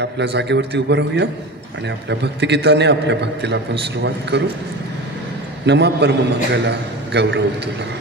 करूया, आपल्या जागेवरती उभं राहूया आणि आपल्या भक्तिगीताने आपल्या भक्तीला आपण सुरुवात करू. नमा परममंगला गौरव तुला.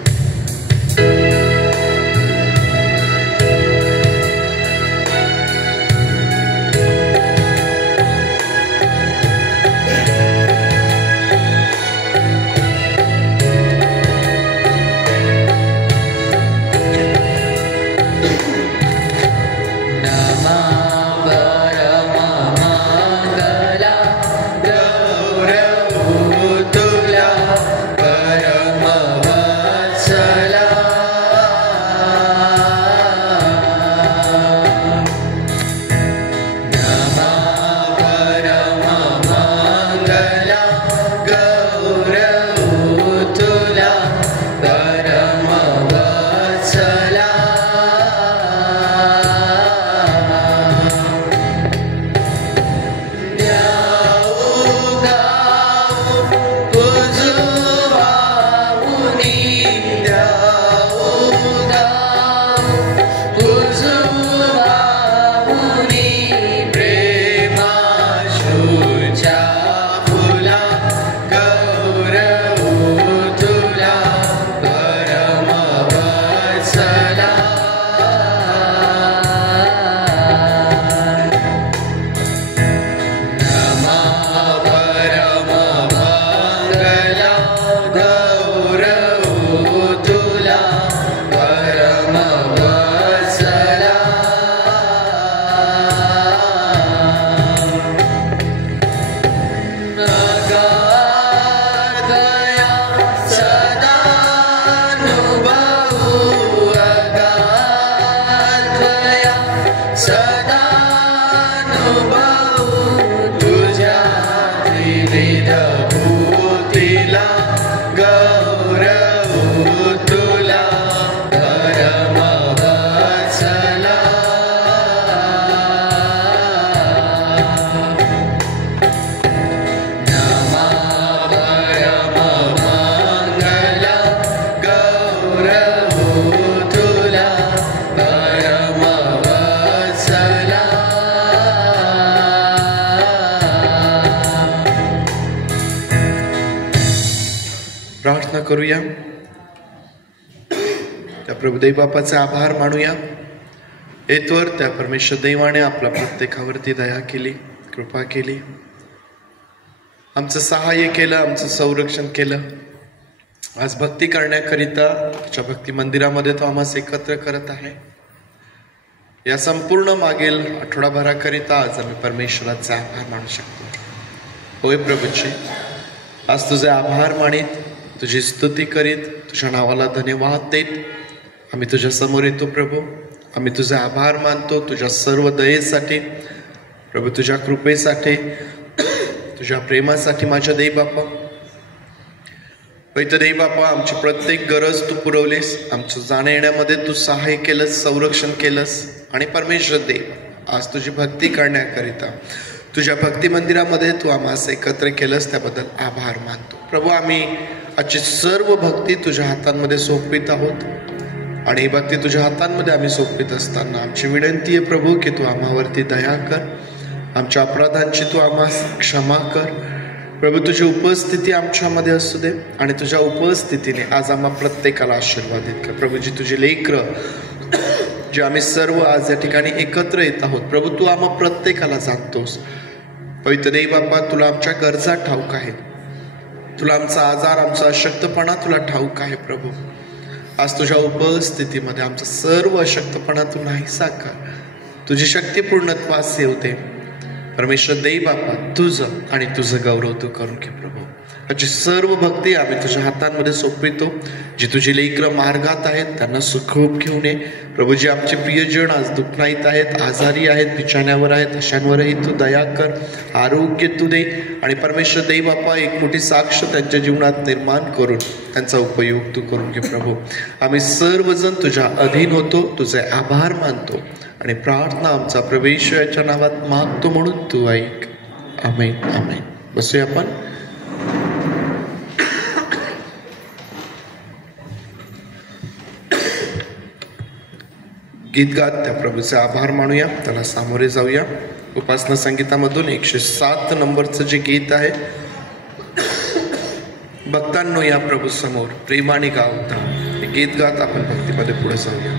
प्रार्थना करूया. त्या प्रभुदेव बापाचे आभार मानूया. हेतुवर त्या परमेश्वर देवाने आपल्या प्रत्येकावरती दया केली, कृपा केली, आमचं सहाय्य केलं, आमचं संरक्षण केलं. आज भक्ती करण्याकरिता त्याच्या भक्ती मंदिरामध्ये तो आम्हाला एकत्र करत आहे. या संपूर्ण मागील आठवडाभराकरिता आज आम्ही परमेश्वराचे आभार मानू शकतो. होय प्रभूचे, आज तुझे आभार मानित, तुझी स्तुती करीत, तुझ्या नावाला धन्यवाद देत आम्ही तुझ्या समोर येतो. प्रभू, आम्ही तुझे आभार मानतो तुझ्या सर्व दयेसाठी, प्रभू तुझ्या कृपेसाठी, तुझ्या प्रेमासाठी. माझ्या देव बापा, पैत देव बापा, आमची प्रत्येक गरज तू पुरवलीस, आमचं जाण्या येण्यामध्ये तू सहाय्य केलंस, संरक्षण केलंस. आणि परमेश्वर देव, आज तुझी भक्ती करण्याकरिता तुझ्या भक्ती मंदिरामध्ये तू आम्हाला एकत्र केलंस, त्याबद्दल आभार मानतो. प्रभू, आम्ही आजची सर्व भक्ती तुझ्या हातांमध्ये सोपवित आहोत आणि ही भक्ती तुझ्या हातांमध्ये आम्ही सोपवित असताना आमची विनंती आहे प्रभू की तू आम्हावरती दया कर, आमच्या अपराधांची तू आम्हाला क्षमा कर. प्रभू, तुझी उपस्थिती आमच्यामध्ये असू दे आणि तुझ्या उपस्थितीने आज आम्हा प्रत्येकाला आशीर्वादित कर. प्रभू, जी तुझी लेकरं जे आम्ही सर्व आज या ठिकाणी एकत्र येत आहोत, प्रभू तू आम्हा प्रत्येकाला जाणतोस. पवित्र देव बाप्पा, तुला आमच्या गरजा ठाऊक आहेत, तुला आमचा आजार, आमचा अशक्तपणा तुला ठाऊक आहे. प्रभू, आज तुझ्या उपस्थितीमध्ये आमचा सर्व अशक्तपणा तू नाहीसा कर, तुझी शक्तिपूर्णत्वास येऊ दे. परमेश्वर देव बाप्पा, तुझं आणि तुझं गौरव तू करून घे. प्रभू, आजची सर्व भक्ती आम्ही तुझ्या हातांमध्ये सोपवितो. जी तुझी लेकरं मार्गात आहेत त्यांना सुखरूप घेऊन ये. प्रभू, जी आमचे प्रियजन आज दुःखनाईत आहेत, आजारी आहेत, बिछाण्यावर आहेत, अशांवरही तू दया कर, आरोग्य तू दे. आणि परमेश्वर देव बाप्पा, एक मोठी साक्ष त्यांच्या जीवनात निर्माण करून त्यांचा उपयोग तू करून घे. प्रभू, आम्ही सर्वजण तुझ्या अधीन होतो, तुझे आभार मानतो आणि प्रार्थना आमचा प्रवेश याच्या नावात मागतो म्हणून तू ऐक. आमेन, आमेन. बसूया आपण. गीत गात त्या प्रभूचे आभार मानूया, त्याला सामोरे जाऊया. उपासना संगीतामधून 107 नंबरचं जे गीत आहे, भक्तांनो या प्रभू समोर प्रेमाने गावता, हे गीत गात आपण भक्तीमध्ये पुढे जाऊया.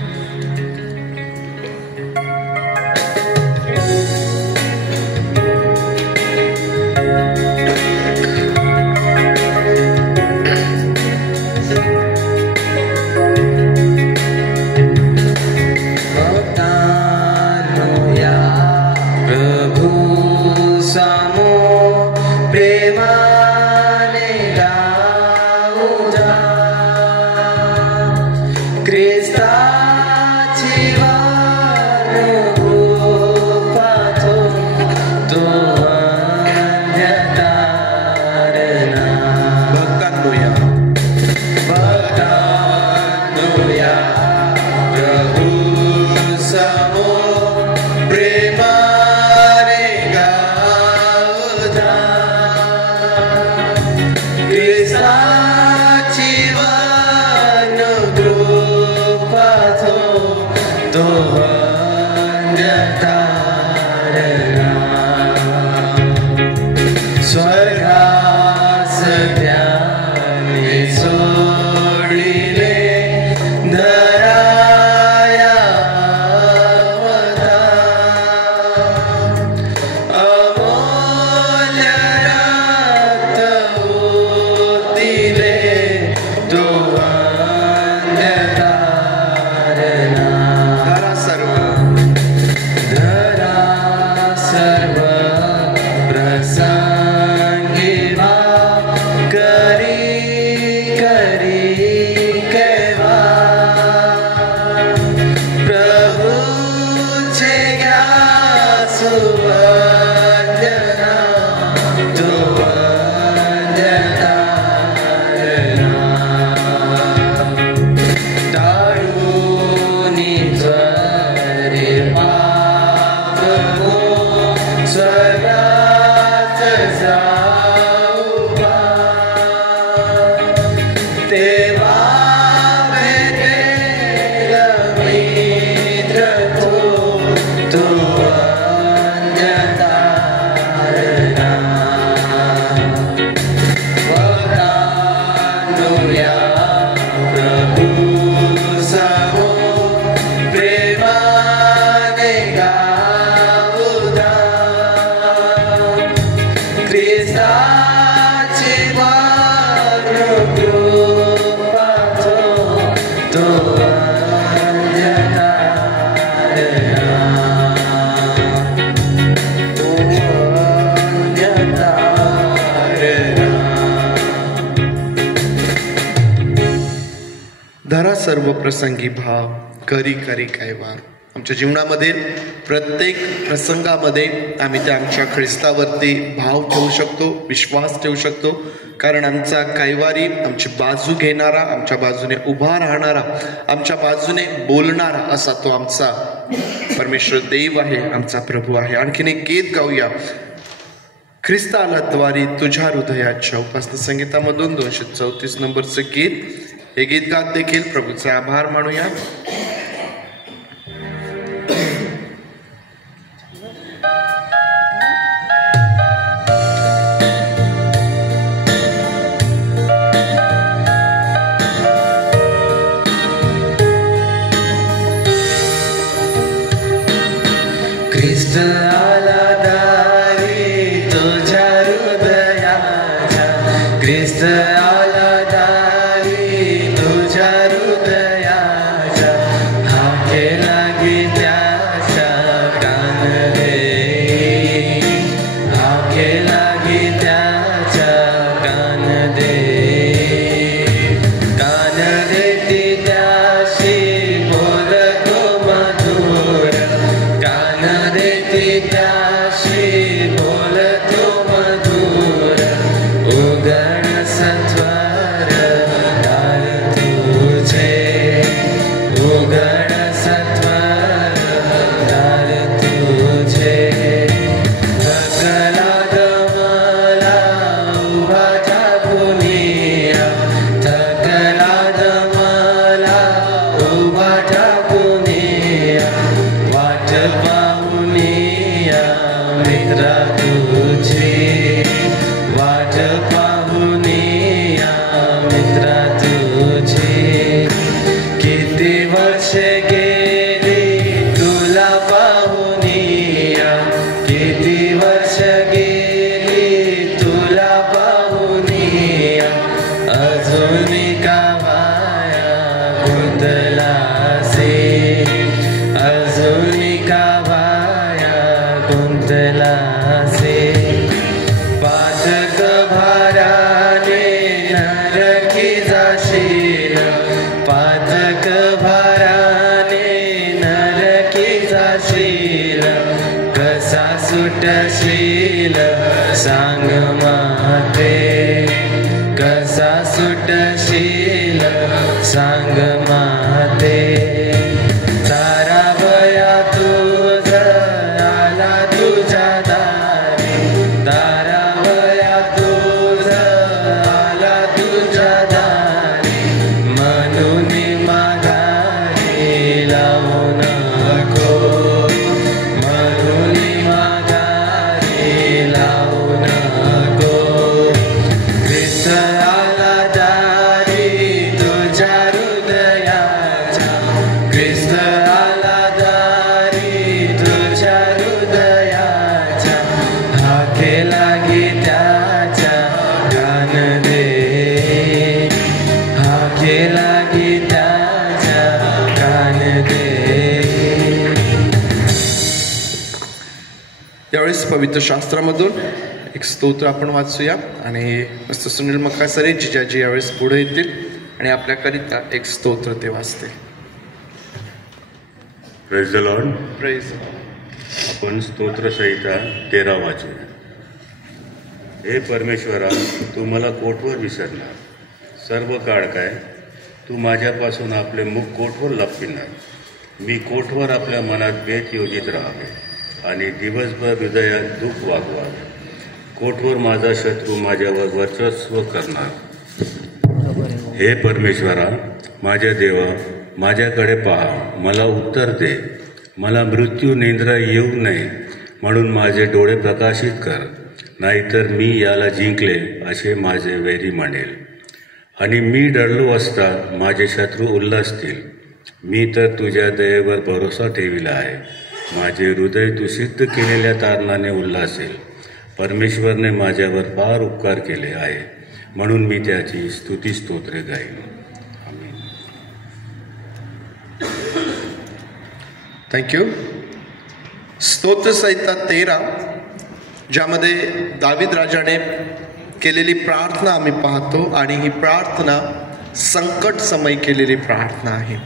धरा सर्व प्रसंगी भाव, करी करी काय वार. आमच्या जीवनामध्ये प्रत्येक प्रसंगामध्ये आम्ही त्या आमच्या ख्रिस्तावरती भाव ठेवू शकतो, विश्वास ठेवू शकतो, कारण आमचा कैवारी आमची बाजू घेणारा, आमच्या बाजूने उभा राहणारा, आमच्या बाजूने बोलणारा असा तो आमचा परमेश्वर देव आहे, आमचा प्रभू आहे. आणखीन एक गीत गाऊया, ख्रिस्ताला द्वारी तुझ्या हृदयाच्या. उपासना संगीतामधून 234 नंबरचं गीत. हे गीत गात देखील प्रभूचे आभार मानूया. ख्रिस्त आला दारी तुझ्या हृदयाच्या, ख्रिस्त आला दारी तुझ्या हृदयाच्या, हाके लागी त्याच्या कान दे, हाके लागी त्याच्या कान दे, कान देती त्याशी बोलतो मधुर, कान देती त्याशी बोलतो मधुर, उगण सत सांग माते कसा सुटशील सांग माते तारावया तुझ आला तुझ्या दारी तारावया तुझ आला तुझ्या दारी म्हणून माघारी लावू नको म्हणून माघारी लावू नको ख्रिस्त आला दारी तुझ्या हृदयाच्या ख्रिस्त आला दारी तुझ्या हृदयाच्या हाके लागी त्याच्या कान दे हाके लागी त्याच्या कान दे. यावेळेस पवित्र शास्त्रामधून एक स्तोत्र आपण वाचूया आणि मस्त सुनील मक्कासरे जिजाजी यावेळेस पुढे येतील आणि आपल्याकरिता एक स्तोत्र ते वाचतील. Praise the Lord. प्रेज. आपण स्तोत्रसंहिता 13 वाचूया. हे परमेश्वरा, तू मला कोठवर विसरणार, सर्व काळ काय तू माझ्यापासून आपले मुख कोठवर लपविणार. मी कोठवर आपल्या मनात बेत योजित राहावे आणि दिवसभर हृदयात दुःख वागवावे. कोठवर माझा शत्रू माझ्यावर वर्चस्व करणार. हे परमेश्वरा, माझ्या देवा, माझ्याकडे पहा, मला उत्तर दे. मला मृत्यू निंद्रा येऊ नये म्हणून माझे डोळे प्रकाशित कर, नाहीतर मी याला जिंकले असे माझे वैरी म्हणेल. आणि मी डरलो असता माझे शत्रू उल्हासतील. मी तर तुझ्या दयेवर भरोसा ठेविला आहे. माझे हृदय तू सिद्ध केलेल्या कारणाने उल्हासेल. परमेश्वरने माझ्यावर फार उपकार केले आहे म्हणून मी त्याची स्तुती स्तोत्रे गाईन. आमीन. थँक्यू. स्तोत्रसंहिता 13 ज्यामध्ये दावीद राजाने केलेली प्रार्थना आम्ही पाहतो आणि ही प्रार्थना संकट समय केलेली प्रार्थना आहे.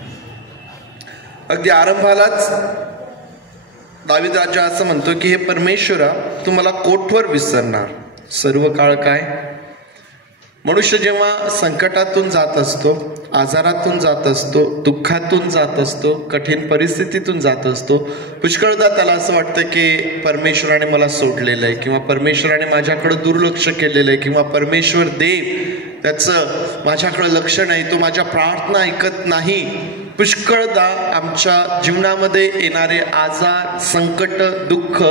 अगदी आरंभालाच दावीद राजा असं म्हणतो की हे परमेश्वरा, तू मला कोठवर विसरणार, सर्व काळ काय. मनुष्य जेव्हा संकटातून जात असतो, आजारातून जात असतो, दुःखातून जात असतो, कठीण परिस्थितीतून जात असतो, पुष्कळदा त्याला असं वाटतं की परमेश्वराने मला सोडलेलं आहे किंवा परमेश्वराने माझ्याकडं दुर्लक्ष केलेलं आहे किंवा परमेश्वर देव त्याचं माझ्याकडं लक्ष नाही, तो माझ्या प्रार्थना ऐकत नाही. पुष्कळदा आमच्या जीवनामध्ये येणारे आजार, संकट, दुःख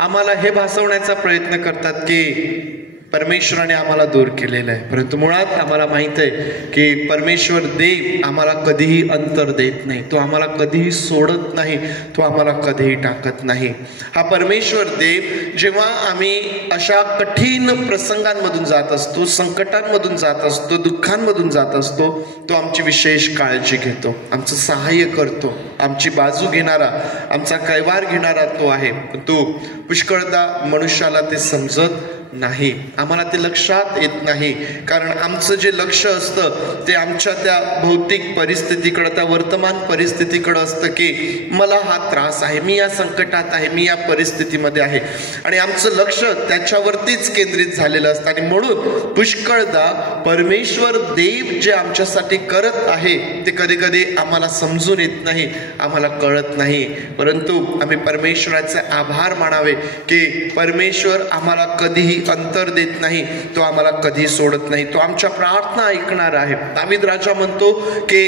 आम्हाला हे भासवण्याचा प्रयत्न करतात की परमेश्वराने आम्हाला दूर केलेलं आहे. परंतु मुळात आम्हाला माहीत आहे की परमेश्वर देव आम्हाला कधीही अंतर देत नाही, तो आम्हाला कधीही सोडत नाही, तो आम्हाला कधीही टाकत नाही. हा परमेश्वर देव जेव्हा आम्ही अशा कठीण प्रसंगांमधून जात असतो, संकटांमधून जात असतो, दुःखांमधून जात असतो, तो आमची विशेष काळजी घेतो, आमचं सहाय्य करतो, आमची बाजू घेणारा, आमचा कैवार घेणारा तो आहे. तो पुष्कळदा मनुष्याला ते समजत नाही, आम्हाला ते लक्षात येत नाही. कारण आमचं जे लक्ष असतं ते आमच्या त्या भौतिक परिस्थितीकडं, त्या वर्तमान परिस्थितीकडं असतं की मला हा त्रास आहे, मी या संकटात आहे, मी या परिस्थितीमध्ये आहे आणि आमचं लक्ष त्याच्यावरतीच केंद्रित झालेलं असतं. आणि म्हणून पुष्कळदा परमेश्वर देव जे आमच्यासाठी करत आहे ते कधी कधी आम्हाला समजून येत नाही, आम्हाला कळत नाही. परंतु आम्ही परमेश्वराचे आभार मानावे की परमेश्वर आम्हाला कधीही अंतर देत नाही, तो आम्हाला कधी सोडत नाही, तो आमच्या प्रार्थना ऐकणार आहे. दावीद राजा म्हणतो की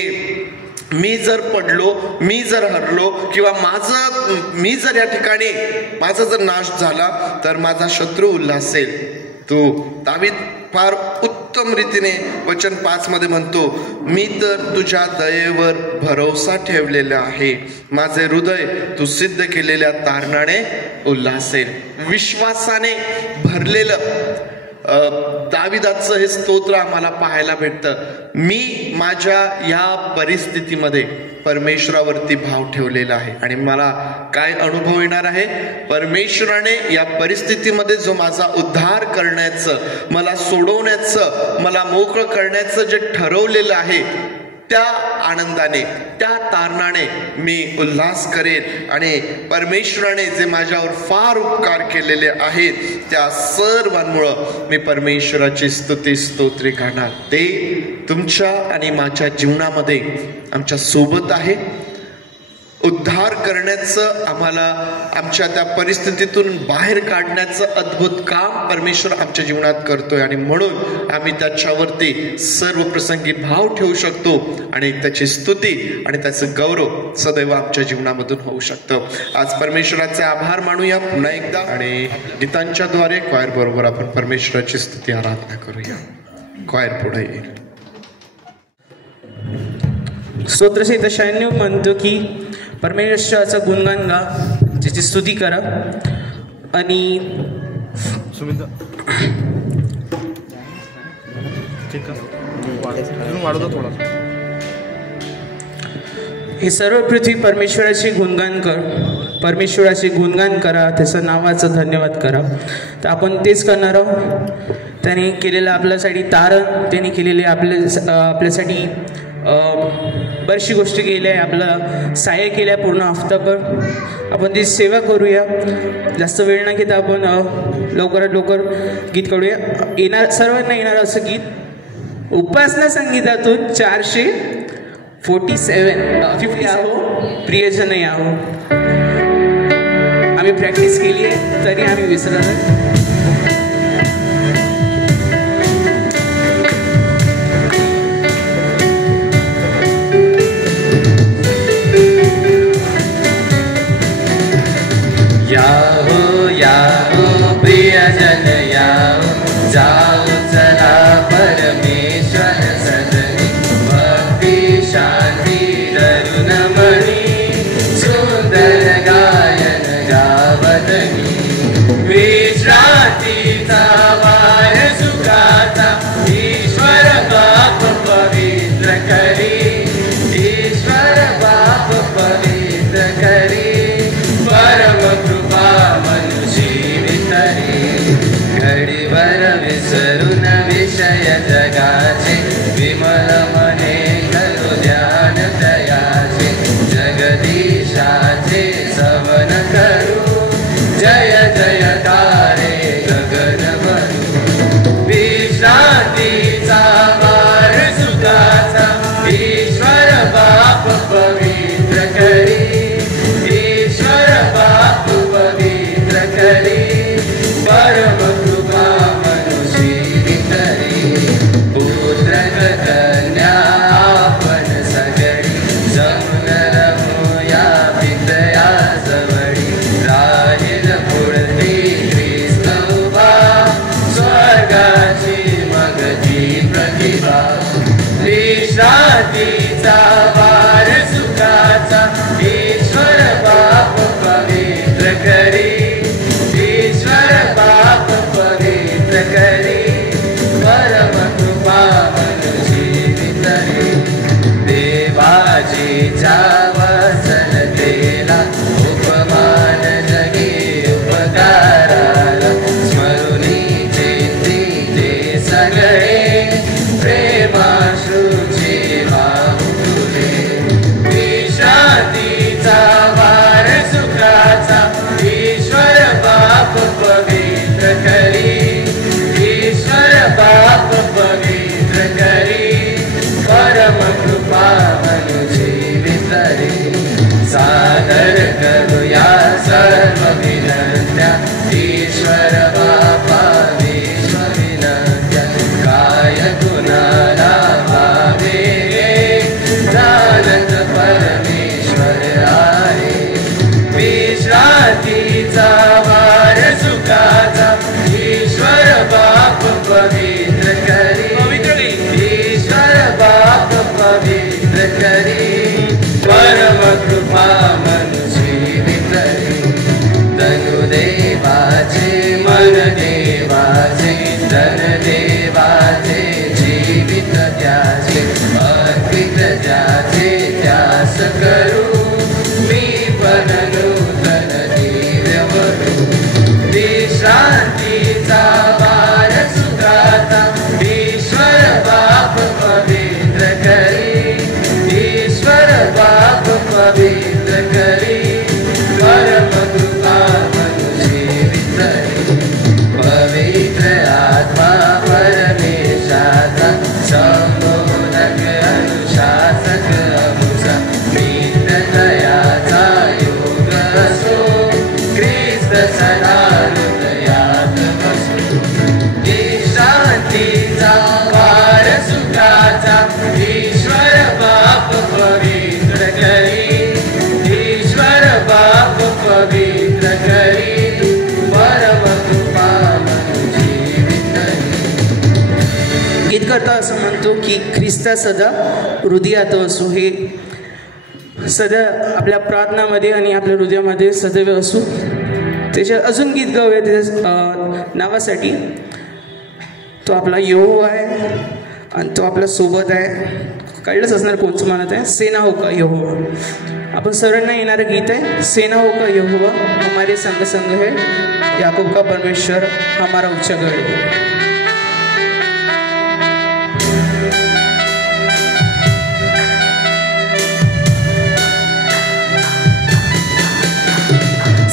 मी जर पडलो, मी जर हरलो किंवा मी जर या ठिकाणी माझा जर नाश झाला तर माझा शत्रू उल्हासेल. तो दावीद फार उत्तम रीतीने वचन 5 मध्ये म्हणतो, मी तर तुझ्या दयेवर भरोसा ठेवलेला आहे, माझे हृदय तू सिद्ध केलेल्या कारणाने उल्हासेल. विश्वासाने भरलेलं दाविदाचं हे स्तोत्र आम्हाला पाहायला भेटतं. मी माझ्या या परिस्थितीमध्ये परमेश्वरावरती भाव ठेवलेला आहे आणि मला काय अनुभव येणार आहे, परमेश्वराने या परिस्थितीमध्ये जो माझा उद्धार करण्याचं, मला सोडवण्याचं, मला मोकळं करण्याचं जे ठरवलेलं आहे त्या आनंदाने, त्या तारणाने मी उल्हास करेन आणि परमेश्वराने जे माझ्यावर फार उपकार केलेले आहेत त्या सर्वांमुळं मी परमेश्वराची स्तुती स्तोत्रे गाणार. ते तुमच्या आणि माझ्या जीवनामध्ये आमच्या सोबत आहे. उद्धार करण्याचं, आम्हाला आमच्या त्या परिस्थितीतून बाहेर काढण्याचं अद्भुत काम परमेश्वर आमच्या जीवनात करतोय आणि म्हणून आम्ही त्याच्यावरती सर्व प्रसंगी भाव ठेवू शकतो आणि त्याची स्तुती आणि त्याचं गौरव सदैव आमच्या जीवनामधून होऊ शकतं. आज परमेश्वराचे आभार मानूया पुन्हा एकदा आणि गीतांच्या द्वारे क्वायर बरोबर आपण परमेश्वराची स्तुती आराधना करूया. क्वायर पुढे येईल. स्तोत्रसहित 96 म्हणतो की परमेश्वराचं गुणगान गा, त्याची स्तुती करा आणि हे सर्व पृथ्वी परमेश्वराचे गुणगान कर, परमेश्वराचे गुणगान करा, त्याचं नावाचं धन्यवाद करा. तर आपण तेच करणार आहोत. त्याने केलेलं आपल्यासाठी तारण, त्याने केलेले आपल्यासाठी बरीचशी गोष्टी केल्या आहे, आपलं सहाय्य केलं आहे पूर्ण हफ्ताभर. आपण ती सेवा करूया. जास्त वेळ न घेता आपण लवकरात लवकर गीत काढूया. सर्वांना येणार असं गीत उपासना संगीतातून 447 आहो प्रियजन आहो. आम्ही प्रॅक्टिस केली आहे तरी आम्ही विसरलो. याहो प्रियजन याहो, जाओ चला परमेश्वर सदनी, भक्ती शांती धरून मणी, सुंदर गायन गावतनी. विश्रांतीचा वार सुखाचा ईश्वर बाप पवित्र करी, ईश्वर बाप पवित्र करी. परम कृपा मनुष्य वितरी, घडीवर विसरून विषय जगाचे, विमल मने करू ध्यान दयाचे. जगदीशाचे सवन करू, जय जयकारे गगन भरू. विश्रांतीचा वार सुखाचा ईश्वर बाप पवित्र करी, बाप पवित्र करी. परम कृपा मनुष्य वितरी. पुत्र कन्या आपण सगळी, जमून रमूया विद्या जवळी. राहील पुढती ख्रिस्त उभा, स्वर्गाची मगची प्रतिभा. विश्रांतीचा वार सुखाचा ईश्वर बाप पवित्र करी, ईश्वर बाप पवित्र करी. परम कृपा मनुष्य वितरी. देवाजीच्या वचनतेला उपमान जगी उपकाराला, स्मरुनीचे ते सगळे प्रेमाश्रूचे वाहू तुले. विश्रांतीचा वार सुखाचा ईश्वर बाप पवित्र करी, ईश्वर बाप पवित्र करी. परम कृपा मनुष्य वितरी. सादर करूया सर्व विनंत्या, ईश्वर बापा विश्व विनंत्या. काय कुणाला भावे जानत परमेश्वर आहे. विश्रांतीचा वार सुखाचा ईश्वर बाप पवित्र करी, ईश्वर बाप पवित्र करी. परम कृपा मनुष्य वितरी. तनु देवाचे मन देवाचे, धन देवाचे जीवित त्याचे, अर्पित ज्याचे त्यास करू. मी पण नूतन दिव्य वरू. विश्रांतीचा वार सुखाचा ईश्वर बाप पवित्र करी, गीतकर्ता असं म्हणतो की ख्रिस्ता सदा हृदयात असो, हे सदा आपल्या प्रार्थनामध्ये आणि आपल्या हृदयामध्ये सदैव असो. त्याच्यात अजून गीत गाऊया त्याच्या नावासाठी. तो आपला यहोवा आहे आणि तो आपल्या सोबत आहे. कळलंच असणार कोणचं म्हणत आहे, सेना हो का यहोवा. आपण सर्वांना येणारं गीत आहे, सेना हो का यहोवा हमारे संग संग है, याकूब का परमेश्वर हमारा ऊंचा गढ़ है.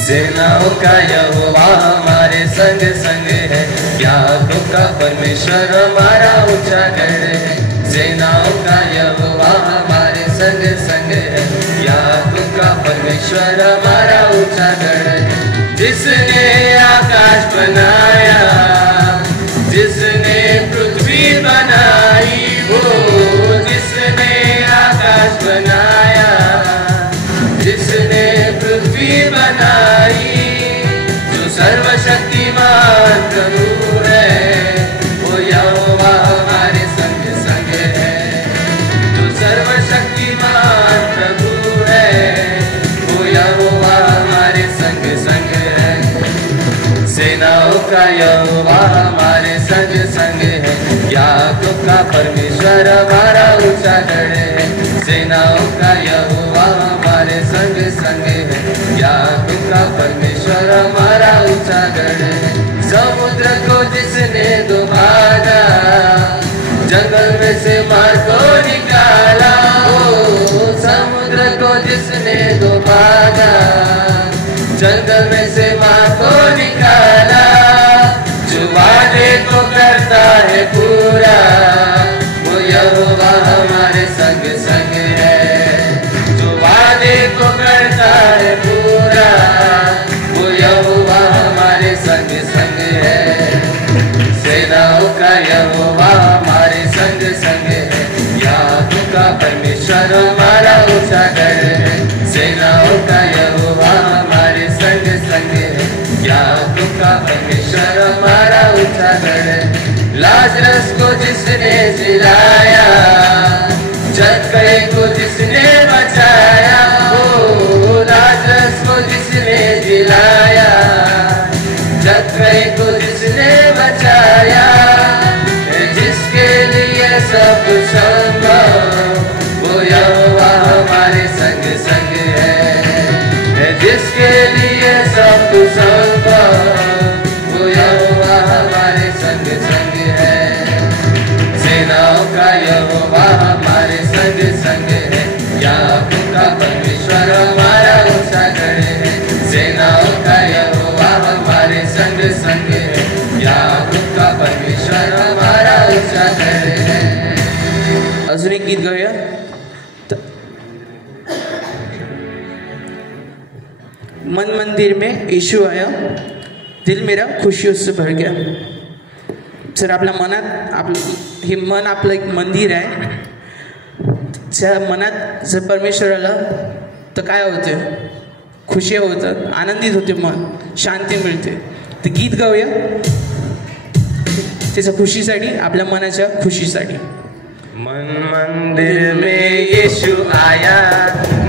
सेनाओं का यहोवा हमारे संग संग है, याकूब का परमेश्वर हमारा ऊंचा गढ़ है. सेनाओं का यहोवा हमारे संग संग है, याकूब का परमेश्वर हमारा ऊंचा गढ़ है. जिसने आकाश बनाया, जिसने पृथ्वी बनाई, वो जिसने आकाश बनाया, जिसने पृथ्वी बनाई, जो सर्वशक्तिमान प्रभु है, वो यहोवा हमारे संग संग है. जो सर्वशक्तिमान प्रभु है, वो यहोवा हमारे संग संग है. सेनाओं का यहोवा हमारे संग संग है, याकूब का परमेश्वर हमारा ऊंचा गढ़ है. सेनाओं का यहोवा हमारे संग संग है, याकूब का परमेश्वर हमारा ऊंचा गढ़ है. समुद्र को जिसने दुभागा, जंगल में से मार को निकाला, ओ समुद्र को जिसने दुभागा, जंगल में से मार को निकाला. जो वादे को करता है पूरा, वो यहोवा हमारे संग संग है. जो वादे को करता है पूरा, वो यहोवा हमारे संग संग है. सेनाओं का यहोवा हमारे संग संग है, याकूब का परमेश्वर हमारा ऊंचा गढ़ है. सेनाओं का यहोवा हमारे संग संग है, याकूब का परमेश्वर हमारा ऊंचा गढ़ है. लाजरस को जिसने जिलाया, जक्कई को जिसने बचाया, ओ लाजरस को जिसने जिलाया, जक्कई को जिसने बचाया. जिसके लिए सब संभव, वो यहोवा हमारे संग संग है. जिसके लिए सब संभव, वो यहोवा हमारे संग संग है. सेनाओं का यहोवा हमारे संग संग है, याकूब का परमेश्वर हमारा ऊंचा गढ़ है. सेनाओं का यहोवा हमारे संग संग है, याकूब का परमेश्वर हमारा ऊंचा गढ़ है. अजून एक गीत गाऊया. मन मंदिर में यीशु आया, दिल मेरा खुशियों से भर गया. जर आपल्या मनात हे मन आपलं एक मंदिर आहे, त्या मनात जर परमेश्वर आला तर काय होते, खुशी होतात, आनंदित होते, मन शांती मिळते. ते गीत गाऊया त्याच्या खुशीसाठी, आपल्या मनाच्या खुशीसाठी. मन मंदिर में यीशु आया,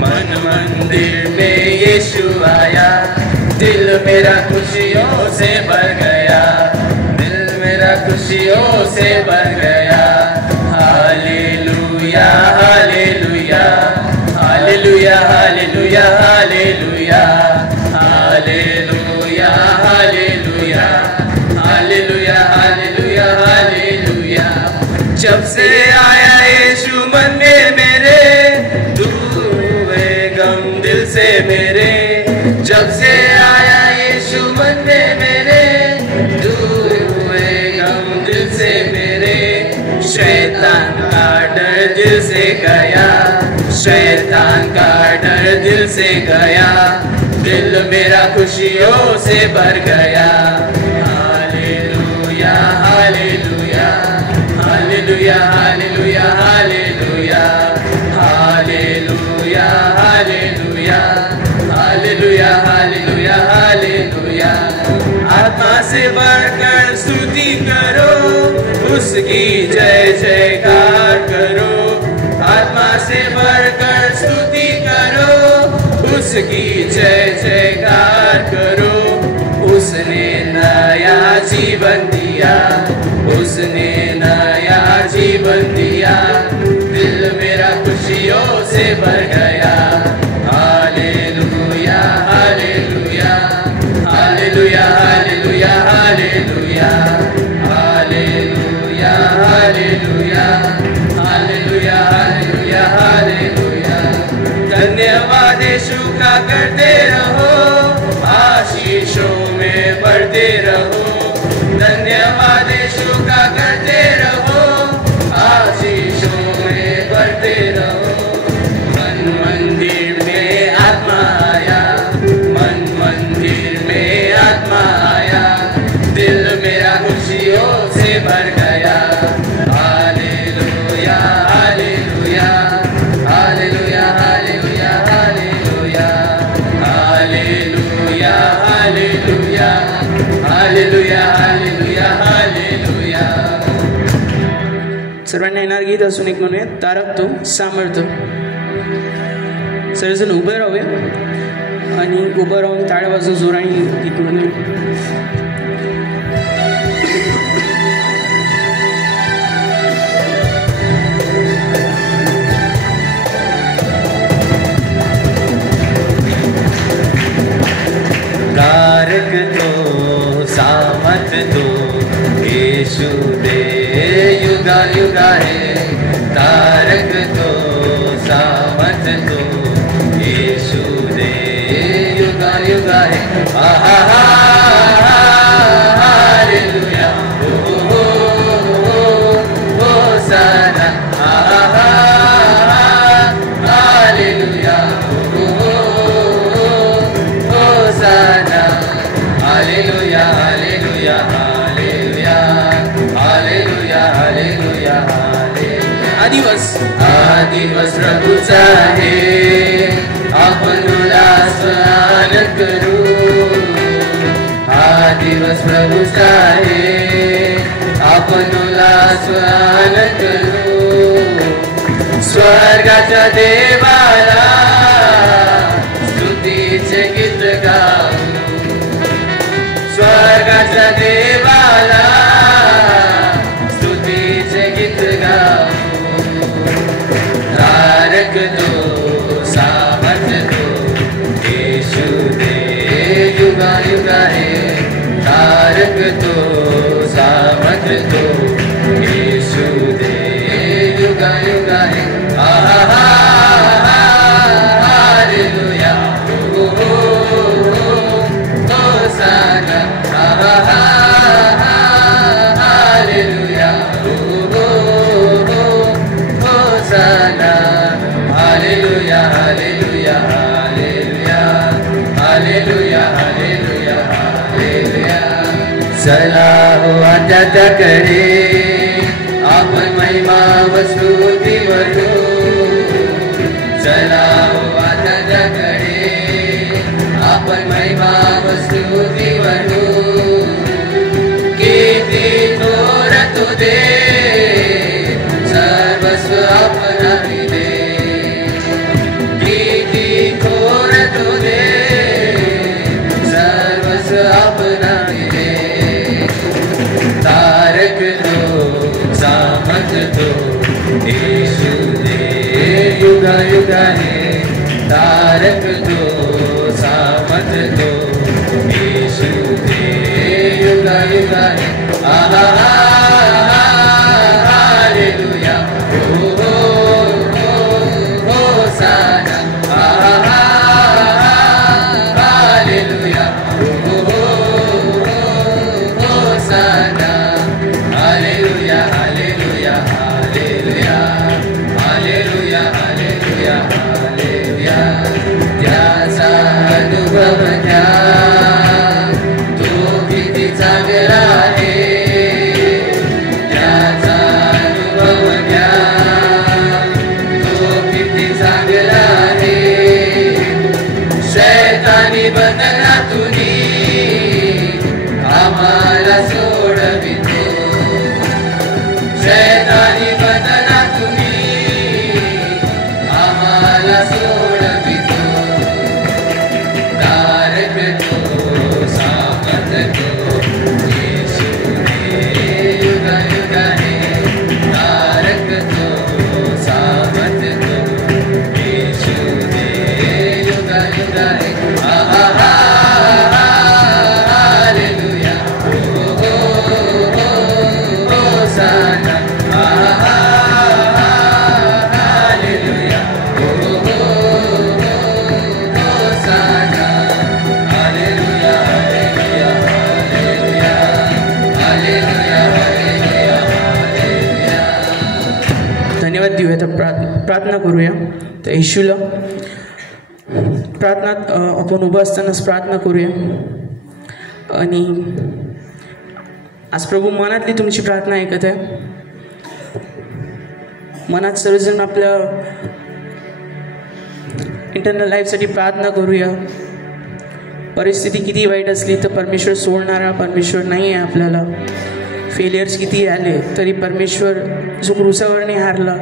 मन मंदिर में यीशु आया, दिल मेरा खुशियों से भर गया, दिल मेरा खुशियों से भर गया. Hallelujah hallelujah hallelujah hallelujah hallelujah hallelujah hallelujah hallelujah hallelujah hallelujah. जब से आया यीशु मन में मेरे, दूर हुए गम दिल से मेरे. जब से आया यीशु मन में मेरे, दूर हुए गम दिल से मेरे. शैतान का डर दिल से गया, शैतान का डर दिल से गया, दिल मेरा खुशियों से भर गया. Hallelujah hallelujah hallelujah hallelujah hallelujah hallelujah hallelujah hallelujah hallelujah hallelujah. आत्मा से बढ़कर स्तुति करो उसकी जय जयकार करो, आत्मा से भरकर स्तुति करो, उसकी जय जयकार करो। उसने नया जीवन दिया, उसने नया जीवन दिया, दिल मेरा खुशियों से भर गया। Hallelujah hallelujah hallelujah hallelujah hallelujah hallelujah hallelujah hallelujah hallelujah hallelujah. धन्यवाद यीशु का करते रहो, आशीषों में बढ़ते रहो। धन्यवाद यीशु का करते रहो, आशीषों में बढ़ते रहो। मन मंदिर में आत्मा आया, मन मंदिर में आत्मा आया, दिल मेरा खुशियों से भर गया। Hallelujah hallelujah hallelujah hallelujah hallelujah hallelujah hallelujah hallelujah hallelujah hallelujah. सर्वांना येणार गीत असून एक म्हणूया, तारक तो सामर्थ्य. सर्वजण उभं राहूया आणि उभं राहून टाळ्या वाजवून जोराने गीत म्हणूया. तारक तो सामर्थ तो यीशु दे युगा युगा है। तारक तो सामर्थ तो यीशु दे युगा युगा है। आहा हालेलुया होसाना। आहा hallelujah hosanna. Hallelujah hallelujah hallelujah hallelujah hallelujah hallelujah. हा दिवस प्रभूचा आहे, आपण उल्हास आनंद करू। हा दिवस प्रभूचा आहे, आपण उल्हास आनंद करू। स्वर्गाच्या देवाला स्तुतीचे गीत गाऊ, स्वर्गाच्या देवाला स्तुतीचे गीत गाऊ। तारक तो सामर्थ तो यीशु दे युगा युगा है। तारक तो सामर्थ तो यीशु दे युगा युगा है। आहा हालेलुया होसाना। आहा hallelujah hosanna. Hallelujah hallelujah hallelujah hallelujah hallelujah hallelujah. चला हो आता त्याकडे, आपण महिमा व स्तुती म्हणू। चला हो आता त्याकडे, आपण महिमा व स्तुती म्हणू। किती थोर तू दे, सर्वस्व आपणा दे। किती थोर तू दे, सर्वस्व आपणा दे। तारक तो सामर्थ तो शैतानी बदला तुम्ही आम्हाला सोडवितो तारकतो सामर्थतो येशूने युगायुगाने तारकतो सामर्थतो येशूने युगायुगाने hallelujah hosanna hallelujah hosanna hallelujah hallelujah hallelujah hallelujah hallelujah. धन्यवाद देऊया. तर प्रार्थना करूया. तर येशूला प्रार्थनात आपण उभं असतानाच प्रार्थना करूया. आणि आज प्रभू मनातली तुमची प्रार्थना ऐकत आहे. मनात सर्वजण आपल्या इंटरनल लाईफसाठी प्रार्थना करूया. परिस्थिती किती वाईट असली तर परमेश्वर सोडणारा परमेश्वर नाही आहे आपल्याला. फेलियर्स किती आले तरी परमेश्वर जो क्रूसावर नाही हारला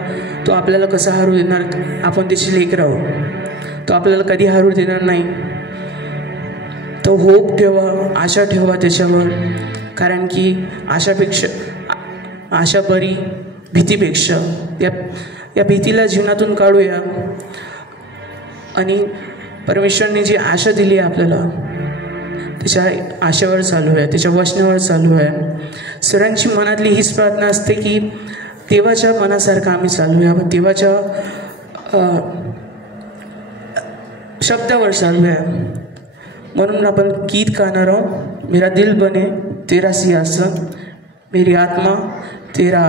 तो आपल्याला कसा हरू देणार. आपण त्याची लेकरं आहोत. तो आपल्याला कधी हरू देणार नाही. तो होप ठेवा, आशा ठेवा त्याच्यावर. कारण की आशा बरी भीतीपेक्षा. या भीतीला जीवनातून काढूया आणि परमेश्वरने जी आशा दिली आहे आपल्याला त्याच्या आशेवर चालू आहे, त्याच्या वचनावर चालू आहे. सर्वांची मनातली हीच प्रार्थना असते की देवाच्या मनासारखं आम्ही चालूया, देवाच्या शब्दावर चालूया. म्हणून आपण गीत गाणार आहोत. मेरा दिल बने तेरा सिंहासन, मेरी आत्मा तेरा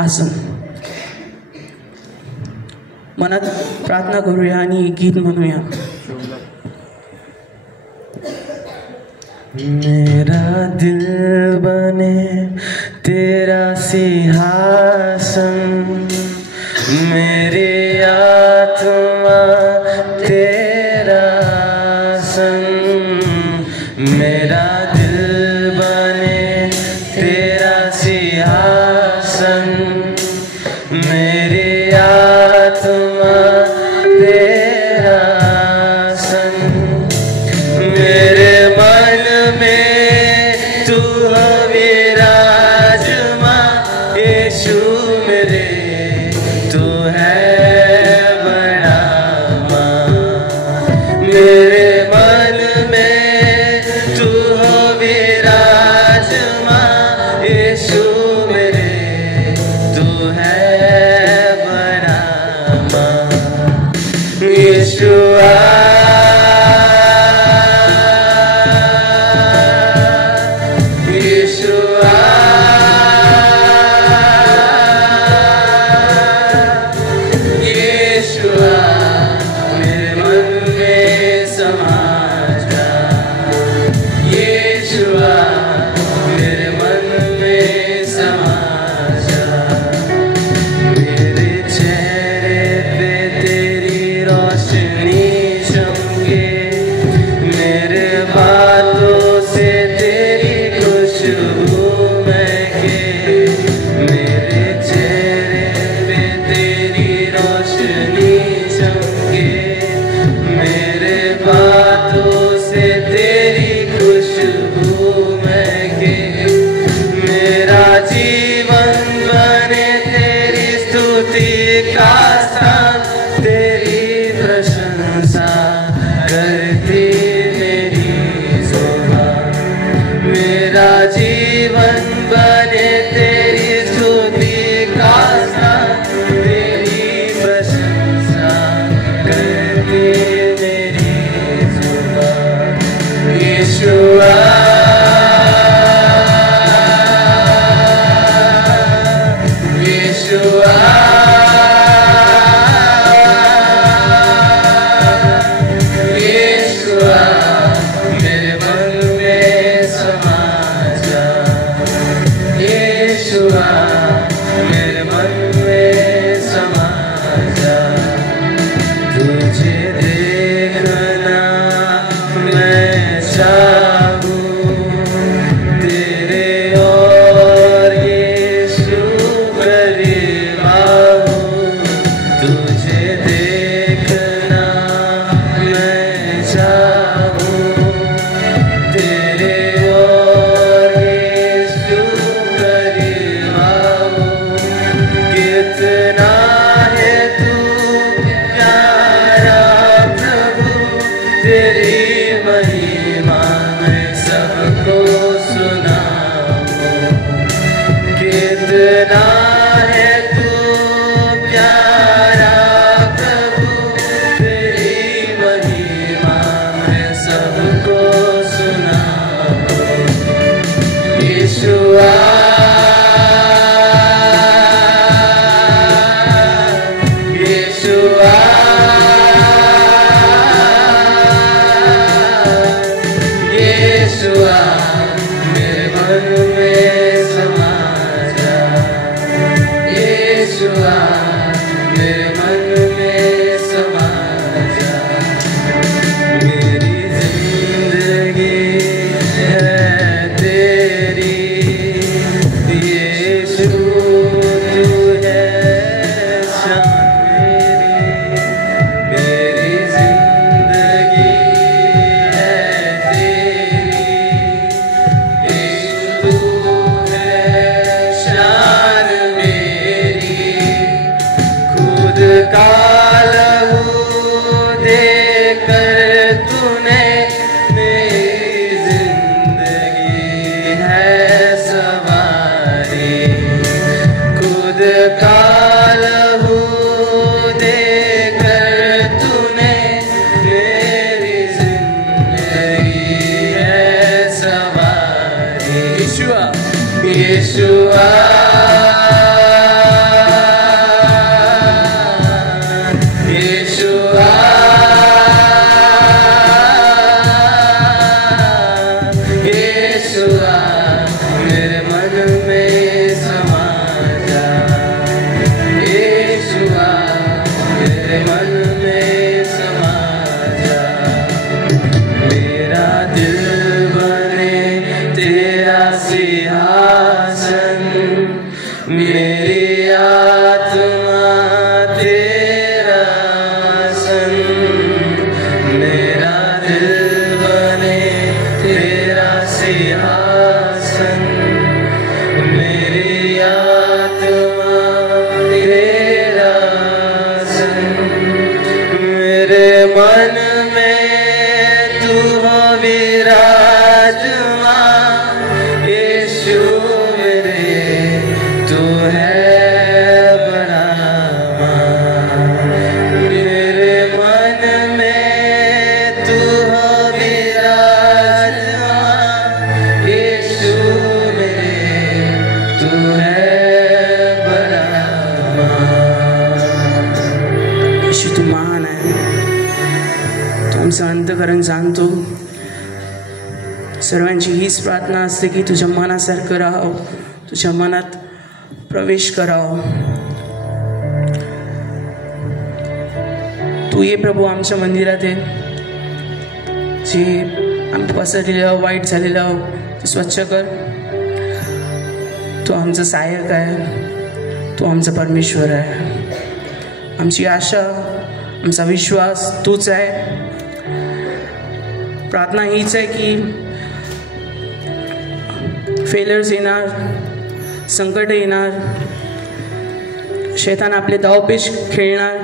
आसन. मनात प्रार्थना करूया आणि गीत म्हणूया. मेरा दिल बने तेरा सिंहासन, मेरी आत्मा तेरा आसन. मेरा दिल बने तेरा सिंहासन, मेरी आत्मा तेरा आसन. मेरे मन में तू विराजमान यीशु मेरे, तू है बड़ा मां. मेरे मन में तू विराजमान यीशु मेरे, तू है बड़ा मां. यीशुआ कितना है तू प्यारा प्रभु, तेरी महिमा मैं सबको सुनाऊं। यीशुआ यीशुआ यीशुआ मेरे मन में समा जा। यीशुआ मेरे मन में समा जा। मेरी जिंदगी है तेरी, यीशु तू है शान मेरी। मेरी जिंदगी है तेरी, यीशु तू है शान मेरी। खुद का लहू देकर तूने मेरी जिंदगी है सवारी। खुद का लहू देकर तूने मेरी जिंदगी है सवारी। यीशुआ यीशुआ यीशुआ यीशुआ मेरे मन में समा जा। यीशुआ मेरे मन में समा जा। मेरा दिल बने तेरा सिंहासन, मेरी आत्मा तेरा आसन। मेरा दिल बने तेरा सिंहासन, मेरी आत्मा तेरा आसन। मेरे मन में तू हो विराजमान, यीशु मेरे तू है बड़ा मान। मेरे मन में तू हो विराजमान, यीशु मेरे तू है बड़ा मान। यीशु तू महान आहे, तू आमचं अंतःकरण जाणतो. सर्वांची हीच प्रार्थना असते की तुझ्या मनासारखं राहावं, तुझ्या मनात प्रवेश करावं. तू ये प्रभू आमच्या मंदिरात आहे. जे आम्ही पसरलेलं वाईट झालेलं ते स्वच्छ कर. तू आमचं सहाय्यक आहे, तू आमचा परमेश्वर आहे. आमची आशा, आमचा विश्वास तूच आहे. प्रार्थना हीच आहे की फेलर्स येणार, संकट येणार, शैतान आपले धावपेच खेळणार,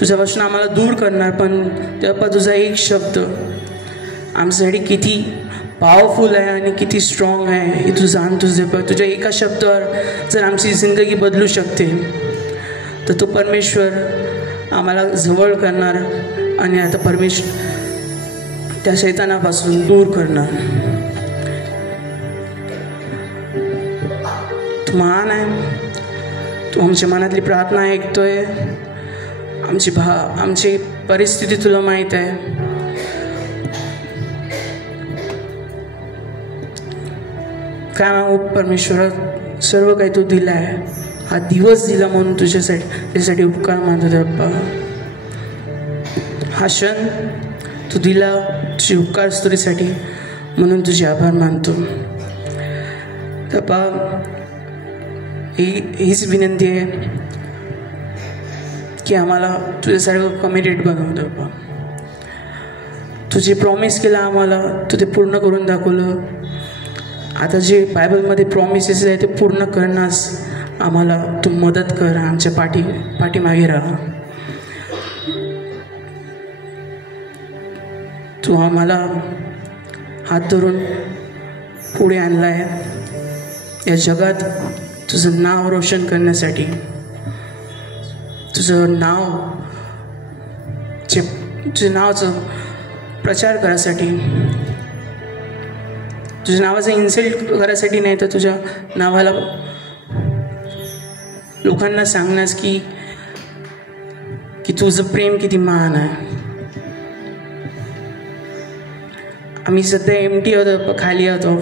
तुझ्यापासून आम्हाला दूर करणार. पण तेव्हा तुझा एक शब्द आमच्यासाठी किती पॉवरफुल आहे आणि किती स्ट्रॉंग आहे हे तू जाणतोस. तुझ्या एका शब्दावर जर आमची जिंदगी बदलू शकते तर तो परमेश्वर आम्हाला जवळ करणार आणि आता परमेश्वर त्या शैतानापासून दूर करणार. तू महान आहे, तू आमच्या मनातली प्रार्थना ऐकतोय. आमची परिस्थिती तुला माहीत आहे. काय मागू परमेश्वर, सर्व काही तू दिलं आहे. हा दिवस दिला म्हणून त्याच्यासाठी उपकार मानतो बाप्पा. हा क्षण तू दिला तुझे उपकार स्तुतीसाठी म्हणून तुझे आभार मानतो. बाप्पा हीच विनंती आहे की आम्हाला तुझ्यासारखं कमिटेड बनवतो बाप्पा. तू जे प्रॉमिस केलं आम्हाला तू ते पूर्ण करून दाखवलं. आता जे बायबलमध्ये प्रॉमिसेस आहे ते पूर्ण करण्यास आम्हाला तू मदत कर. आमच्या पाठीमागे राहा. तू आम्हाला हात धरून पुढे आणला आहे. या जगात तुझं नाव रोशन करण्यासाठी, तुझं नावाचं प्रचार करायसाठी, तुझ्या नावाचा इन्सल्ट करायसाठी नाही, तर तुझ्या नावाला लोकांना सांगण्यास की तुझं प्रेम किती महान आहे. आम्ही सध्या एमटी होतो, खाली होतो,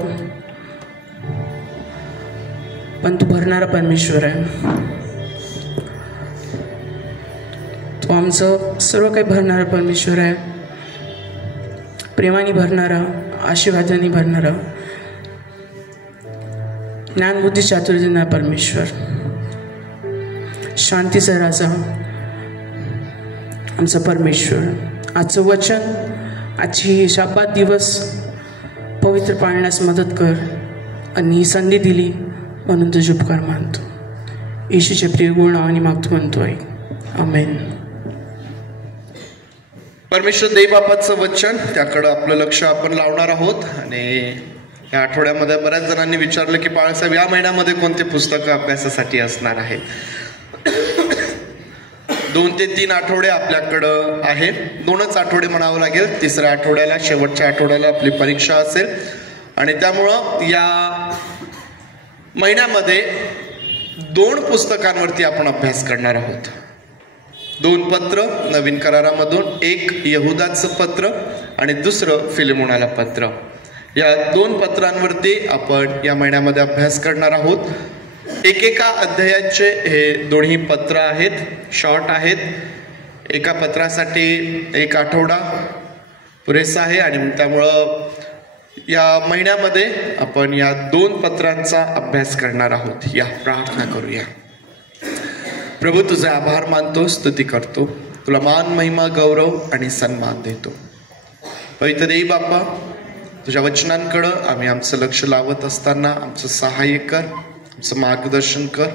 पण तू भरणारा परमेश्वर आहे. तू आमचं सर्व काही भरणारा परमेश्वर आहे. प्रेमाने भरणारा, आशीर्वादाने भरणारा, ज्ञान बुद्धी चातुर्य परमेश्वर, शांतीचा राजा आमचा परमेश्वर. आजचं वचन, आजची शाबात दिवस पवित्र पाळण्यास मदत कर आणि ही संधी दिली म्हणून तुझे उपकार मानतो. येशूच्या प्रिय गुण नावाने मागतो म्हणतोय, आमेन. परमेश्वर देवबापाचं वचन, त्याकडं आपलं लक्ष आपण लावणार आहोत. आणि या आठवड्यामध्ये बऱ्याच जणांनी विचारलं की बाळासाहेब या महिन्यामध्ये कोणते पुस्तकं अभ्यासासाठी असणार आहेत. 2 ते 3 आठवडे आपल्याकडं आहे. 2च आठवडे म्हणावं लागेल. 3ऱ्या आठवड्याला, शेवटच्या आठवड्याला आपली परीक्षा असेल आणि त्यामुळं या महिन्यामध्ये 2 पुस्तकांवरती आपण अभ्यास करणार आहोत. 2 पत्र नवीन करारामधून, एक यहुदाचं पत्र आणि दुसरं फिलेमोनाला पत्र. या 2 पत्रांवरती आपण या महिन्यामध्ये अभ्यास करणार आहोत. एकेका अध्यायाचे हे दोन्ही पत्र आहेत, शॉर्ट आहेत. एका पत्रासाठी 1 आठवडा पुरेसा आहे आणि त्यामुळं या महिन्यामध्ये आपण या 2 पत्रांचा अभ्यास करणार आहोत. या प्रार्थना करूया. प्रभू, तुझे आभार मानतो, स्तुती करतो, तुला मान, महिमा, गौरव आणि सन्मान देतो. पवित्र देव बाप्पा, तुझ्या वचनांकडं आम्ही आमचं लक्ष लावत असताना आमचं सहाय्य कर, आमचं मार्गदर्शन कर.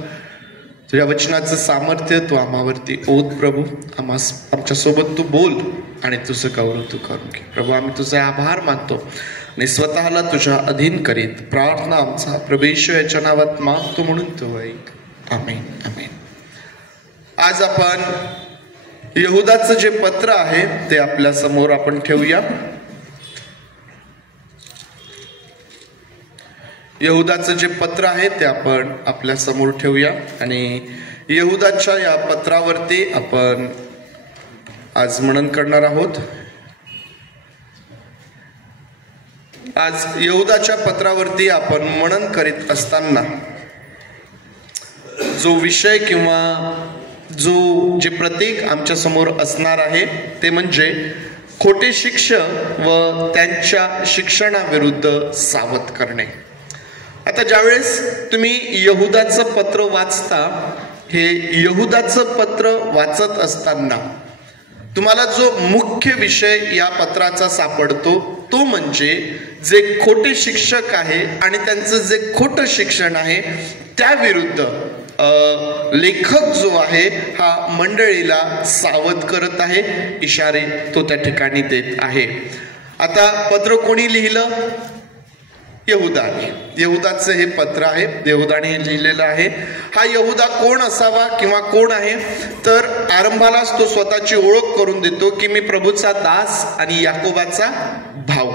तुझ्या वचनाचं सामर्थ्य तू आम्हावरती ओत प्रभू. आमच्यासोबत तू बोल आणि तुझं गौरव तू करून घे. प्रभू, आम्ही तुझे आभार मानतो आणि स्वतःला तुझ्या अधीन करीत प्रार्थना आमचा प्रभू याच्या नावात मागतो म्हणून तू ऐक. आमेन, आमेन. आज आपण यहुदाचं जे पत्र आहे ते आपल्या समोर आपण ठेवूया. यहुदाचं जे पत्र आहे ते आपण आपल्या समोर ठेवूया आणि यहुदाच्या या पत्रावरती आपण आज मनन करणार आहोत. आज यहुदाच्या पत्रावरती आपण मनन करीत असताना जो विषय किंवा जे प्रतीक आमच्या समोर असणार आहे ते म्हणजे खोटे शिक्षक व त्यांच्या शिक्षणाविरुद्ध सावध करणे. आता ज्यावेळेस तुम्ही यहुदाचं पत्र वाचता, हे यहुदाचं पत्र वाचत असताना तुम्हाला जो मुख्य विषय या पत्राचा सापडतो तो म्हणजे जे खोटे शिक्षक आहे आणि त्यांचं जे खोटं शिक्षण आहे त्याविरुद्ध लेखक जो आहे हा मंडळीला सावध करत आहे, इशारे तो त्या ठिकाणी देत आहे. आता पत्र कोणी लिहिलं? यहुदाने. यहुदाचं हे पत्र आहे, यहुदाने लिहिलेलं आहे. हा यहुदा कोण असावा किंवा कोण आहे? तर आरंभालाच तो स्वतःची ओळख करून देतो की मी प्रभूचा दास आणि याकोबाचा भाऊ.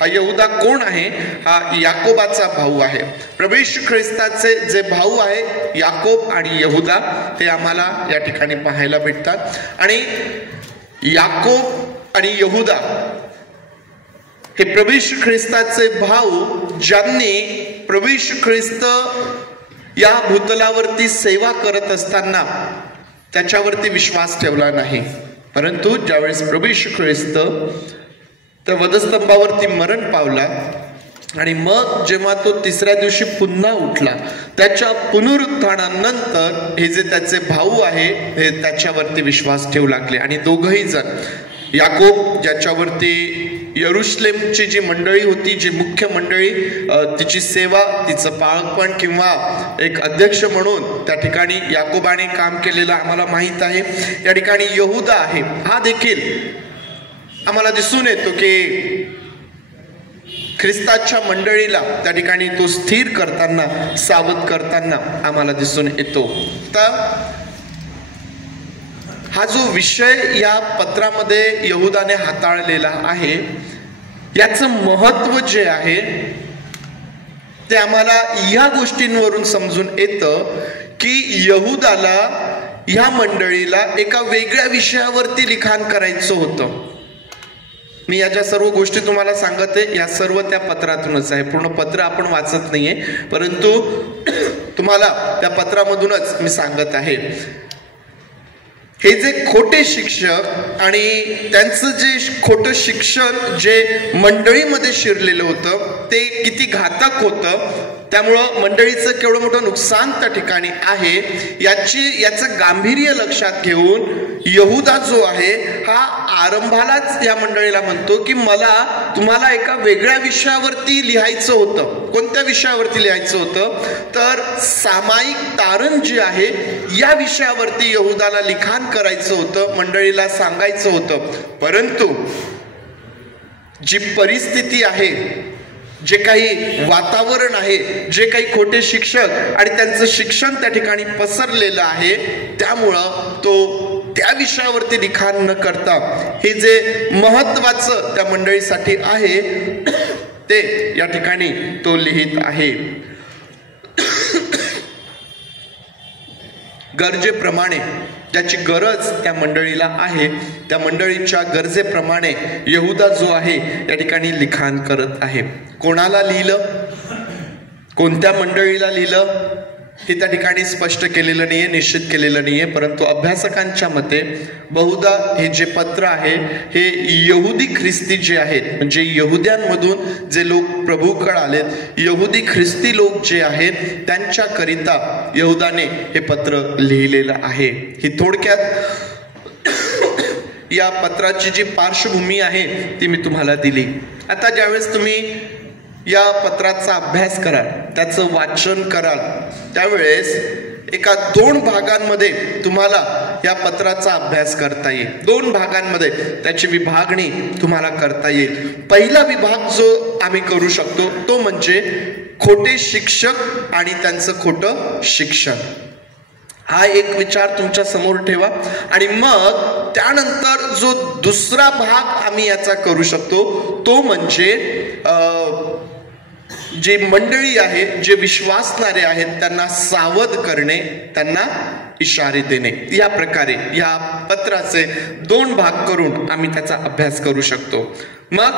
हा यहुदा कोण आहे? हा याकोबाचा भाऊ आहे. प्रभू येशू ख्रिस्ताचे जे भाऊ आहे याकोब आणि यहुदा ते आम्हाला या ठिकाणी पाहायला भेटतात. आणि याकोब आणि यहुदा हे प्रभू येशू ख्रिस्ताचे भाऊ, ज्यांनी प्रभू येशू ख्रिस्त या भूतलावरती सेवा करत असताना त्याच्यावरती विश्वास ठेवला नाही, परंतु ज्यावेळेस प्रभू येशू ख्रिस्त त्या वधस्तंभावरती मरण पावला आणि मग जेव्हा तो 3ऱ्या दिवशी पुन्हा उठला, त्याच्या पुनरुत्थानानंतर हे जे त्याचे भाऊ आहे हे त्याच्यावरती विश्वास ठेवू लागले. आणि दोघंही जण, याकोब ज्याच्यावरती यरुशलेमची जी मंडळी होती, जी मुख्य मंडळी, तिची सेवा, तिचं पाळपण किंवा एक अध्यक्ष म्हणून त्या ठिकाणी याकोबाने काम केलेलं आम्हाला माहीत आहे. या ठिकाणी यहुदा आहे, हा देखील आम्हाला दिसून येतो की ख्रिस्ताच्या मंडळीला त्या ठिकाणी तो स्थिर करताना, सावध करताना आम्हाला दिसून येतो. तर हा जो विषय या पत्रामध्ये यहुदाने हाताळलेला आहे, याचं महत्व जे आहे ते आम्हाला या गोष्टींवरून समजून येतं की यहुदाला, ह्या मंडळीला एका वेगळ्या विषयावरती लिखाण करायचं होतं. मी या ज्या सर्व गोष्टी तुम्हाला सांगते, या सर्व त्या पत्रातूनच आहे. पूर्ण पत्र आपण वाचत नाहीये, परंतु तुम्हाला त्या पत्रामधूनच मी सांगत आहे. हे जे खोटे शिक्षक आणि त्यांचं जे खोटं शिक्षण जे मंडळीमध्ये शिरलेलं होतं ते किती घातक होतं, त्यामुळं मंडळीचं केवढं मोठं नुकसान त्या ठिकाणी आहे याचं गांभीर्य लक्षात घेऊन यहुदा जो आहे हा आरंभालाच या मंडळीला म्हणतो की मला तुम्हाला एका वेगळ्या विषयावरती लिहायचं होतं. कोणत्या विषयावरती लिहायचं होतं? तर सामायिक तारण जे आहे या विषयावरती यहुदाला लिखाण करायचं होतं, मंडळीला सांगायचं होतं. परंतु जी परिस्थिती आहे, जे काही वातावरण आहे, जे काही खोटे शिक्षक आणि त्यांचं शिक्षण त्या ठिकाणी पसरलेलं आहे, त्यामुळं तो त्या विषयावरती लिखाण न करता हे जे महत्वाचं त्या मंडळीसाठी आहे ते या ठिकाणी तो लिहित आहे. गरजेप्रमाणे, ज्याची गरज त्या मंडळीला आहे, त्या मंडळीच्या गरजेप्रमाणे यहुदा जो आहे या ठिकाणी लिखाण करत आहे. कोणाला लिहिलं, कोणत्या मंडळीला लिहिलं हे त्या ठिकाणी स्पष्ट केलेलं नाहीये, निश्चित केलेलं नाहीये. परंतु अभ्यासकांच्या मते बहुधा हे जे पत्र आहे हे यहुदी ख्रिस्ती जे आहेत, म्हणजे यहुद्यांमधून जे लोक प्रभूकडे आलेत, यहुदी ख्रिस्ती लोक जे आहेत त्यांच्याकरिता यहुदाने हे पत्र लिहिलेलं आहे. ही थोडक्यात या पत्राची जी पार्श्वभूमी आहे ती मी तुम्हाला दिली. आता ज्यावेळेस तुम्ही या पत्राचा अभ्यास कराल, त्याचं वाचन कराल, त्यावेळेस एका 2 भागांमध्ये तुम्हाला या पत्राचा अभ्यास करता येईल. 2 भागांमध्ये त्याची विभागणी तुम्हाला करता येईल. पहिला विभाग जो आम्ही करू शकतो तो म्हणजे खोटे शिक्षक आणि त्यांचं खोटं शिक्षण. हा एक विचार तुमच्या समोर ठेवा. आणि मग त्यानंतर जो दुसरा भाग आम्ही याचा करू शकतो तो म्हणजे जे मंडळी आहे, जे विश्वासणारे आहेत त्यांना सावध करणे, त्यांना इशारे देणे. या प्रकारे या पत्राचे 2 भाग करून आम्ही त्याचा अभ्यास करू शकतो. मग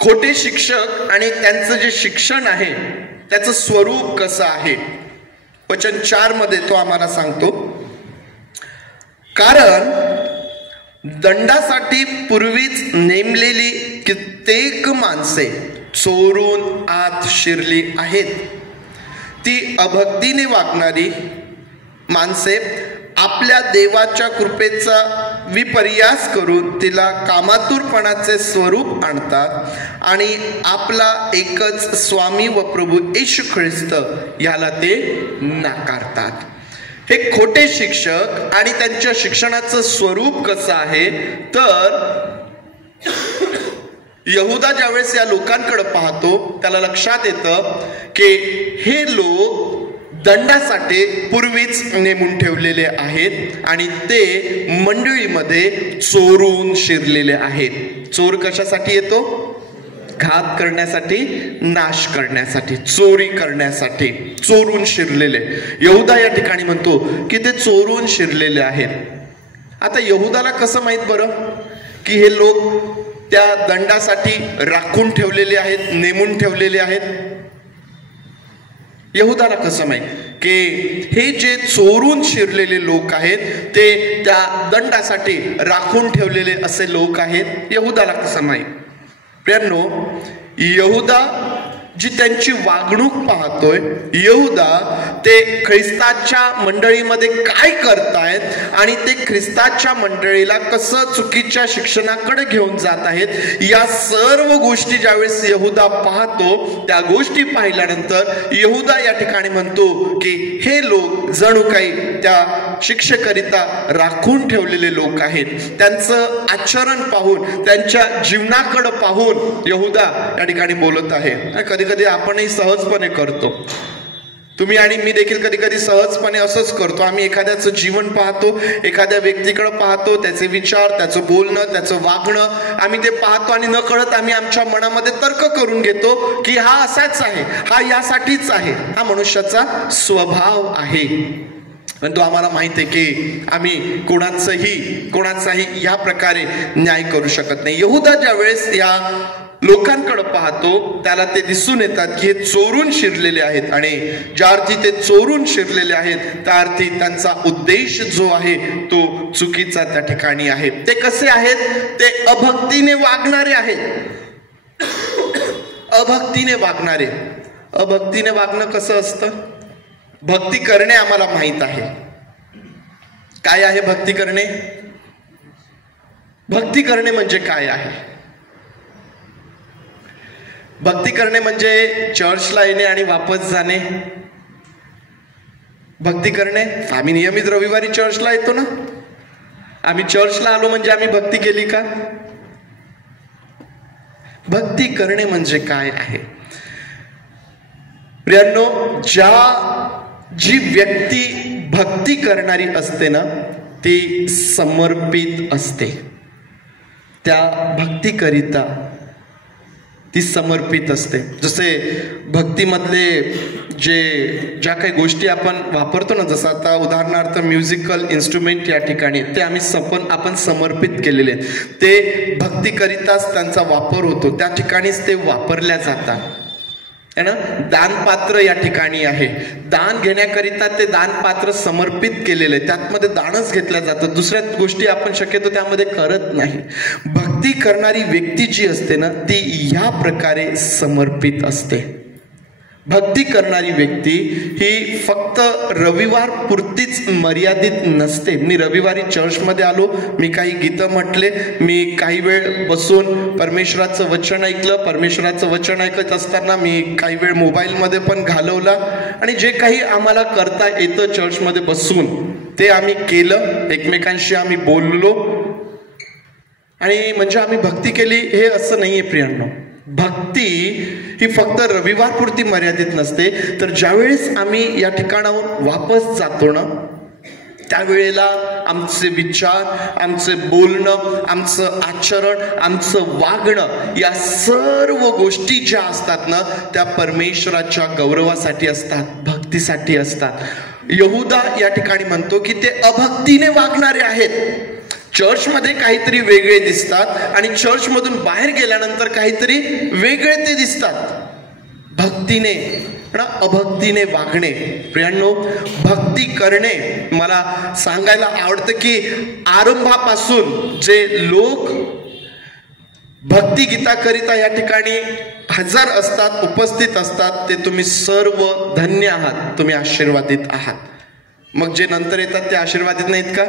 खोटे शिक्षक आणि त्यांचं जे शिक्षण आहे त्याचं स्वरूप कसं आहे, वचन 4 मध्ये तो आम्हाला सांगतो. कारण दंडासाठी पूर्वीच नेमलेली कित्येक माणसे चोरून आत शिरली आहेत. ती अभक्तीने वागणारी माणसे आपल्या देवाच्या कृपेचा विपर्यास करून तिला कामातुरपणाचे स्वरूप आणतात आणि आपला एकच स्वामी व प्रभू येशू ख्रिस्त याला ते नाकारतात. हे खोटे शिक्षक आणि त्यांच्या शिक्षणाचं स्वरूप कसं आहे तर यहुदा ज्यावेळेस या लोकांकडे पाहतो त्याला लक्षात येतं की हे लोक दंडासाठी पूर्वीच नेमून ठेवलेले आहेत आणि ते मंडळीमध्ये चोरून शिरलेले आहेत. चोर कशासाठी येतो? घात करण्यासाठी, नाश करण्यासाठी, चोरी करण्यासाठी चोरून शिरलेले. यहुदा या ठिकाणी म्हणतो की ते चोरून शिरलेले आहेत. आता यहुदाला कसं माहित बरं की हे लोक त्या दंडासाठी राखून ठेवलेले आहेत, नेमून ठेवलेले आहेत? यहुदाला कसं माहित की हे जे चोरून शिरलेले लोक आहेत ते त्या दंडासाठी राखून ठेवलेले असे लोक आहेत? यहुदाला कसं माहित? प्रियांनो, यहुदा जी त्यांची वागणूक पाहतोय, यहुदा ते ख्रिस्ताच्या मंडळीमध्ये काय करतायत आणि ते ख्रिस्ताच्या मंडळीला कसं चुकीच्या शिक्षणाकडे घेऊन जात आहेत, या सर्व गोष्टी ज्यावेळेस यहुदा पाहतो, त्या गोष्टी पाहिल्यानंतर यहुदा या ठिकाणी म्हणतो की हे लोक जणू काही त्या शिक्षेकरिता राखून ठेवलेले लोक आहेत. त्यांचं आचरण पाहून, त्यांच्या जीवनाकडे पाहून यहूदा या ठिकाणी बोलत आहे. कधी कधी आपणही सहजपणे करतो. तुम्ही आणि मी देखील कधी कधी सहजपणे असंच करतो. आम्ही एखाद्याचं जीवन पाहतो, एखाद्या व्यक्तीकडे पाहतो, त्याचे विचार, त्याचं बोलणं, त्याचं वागणं आम्ही ते पाहतो आणि न कळत आम्ही आमच्या मनामध्ये तर्क करून घेतो की हा असाच आहे, हा यासाठीच आहे. हा मनुष्याचा स्वभाव आहे. परंतु आम्हाला माहिती आहे की आम्ही कोणाचाही या प्रकारे न्याय करू शकत नाही. यहूदा ज्या वेळेस या लोकांकडे पाहतो त्याला ते दिसून येतात की हे चोरून शिरलेले आहेत, आणि ज्या अर्थी ते चोरून शिरलेले आहेत त्या अर्थी त्यांचा उद्देश जो आहे तो चुकीचा त्या ठिकाणी आहे. ते कसे आहेत? ते अभक्तीने वागणारे आहेत. अभक्तीने वागणारे. अभक्तीने वागणं कसं असतं? भक्ती करणे आम्हाला माहित आहे. काय आहे भक्ती करणे? भक्ती करणे म्हणजे काय आहे? भक्ती करणे म्हणजे चर्चला येणे आणि वापस जाणे. भक्ती करणे, आम्ही नियमित रविवारी चर्चला येतो ना. आम्ही चर्चला आलो म्हणजे आम्ही भक्ती केली का? भक्ती करणे म्हणजे काय आहे? प्रियांनो, जी व्यक्ती भक्ती करणारी असते ना ती समर्पित असते. त्या भक्तीकरिता ती समर्पित असते. जसे भक्तीमधले ज्या काही गोष्टी आपण वापरतो ना, जसं आता उदाहरणार्थ म्युझिकल इन्स्ट्रुमेंट या ठिकाणी ते आपण समर्पित केलेले आहेत. ते भक्तीकरिताच त्यांचा वापर होतो, त्या ठिकाणीच ते वापरल्या जातात है ना. दानपात्र या ठिकाणी आहे. दान घेण्याकरिता ते दानपात्र समर्पित केलेलं आहे, त्यामध्ये दानच घेतल्या जातं. दुसऱ्या गोष्टी आपण शक्यतो त्यामध्ये करत नाही. भक्ती करणारी व्यक्ती जी असते ना ती या प्रकारे समर्पित असते. भक्ती करणारी व्यक्ती ही फक्त रविवार पुरतीच मर्यादित नसते. मी रविवारी चर्चमध्ये आलो, मी काही गीतं म्हटले, मी काही वेळ बसून परमेश्वराचं वचन ऐकलं. परमेश्वराचं वचन ऐकत असताना मी काही वेळ मोबाईलमध्ये पण घालवला, आणि जे काही आम्हाला करता येतं चर्चमध्ये बसून ते आम्ही केलं. एकमेकांशी आम्ही बोललो, आणि म्हणजे आम्ही भक्ती केली हे असं नाहीये प्रियांनो. भक्ती ही फक्त रविवारपुरती मर्यादित नसते, तर ज्यावेळेस आम्ही या ठिकाणाहून वापस जातो ना त्यावेळेला आमचे विचार, आमचे बोलणं, आमचं आचरण, आमचं वागणं या सर्व गोष्टी ज्या असतात ना त्या परमेश्वराच्या गौरवासाठी असतात, भक्तीसाठी असतात. यहूदा या ठिकाणी म्हणतो की ते अभक्तीने वागणारे आहेत. चर्चमध्ये काहीतरी वेगळे दिसतात आणि चर्चमधून बाहेर गेल्यानंतर काहीतरी वेगळे ते दिसतात. भक्तीने अभक्तीने वागणे. प्रियांनो, भक्ती करणे मला सांगायला आवडतं की आरंभापासून जे लोक भक्ती गीताकरिता या ठिकाणी हजर असतात, उपस्थित असतात, ते तुम्ही सर्व धन्य आहात, तुम्ही आशीर्वादित आहात. मग जे नंतर येतात ते आशीर्वादित नाहीत का?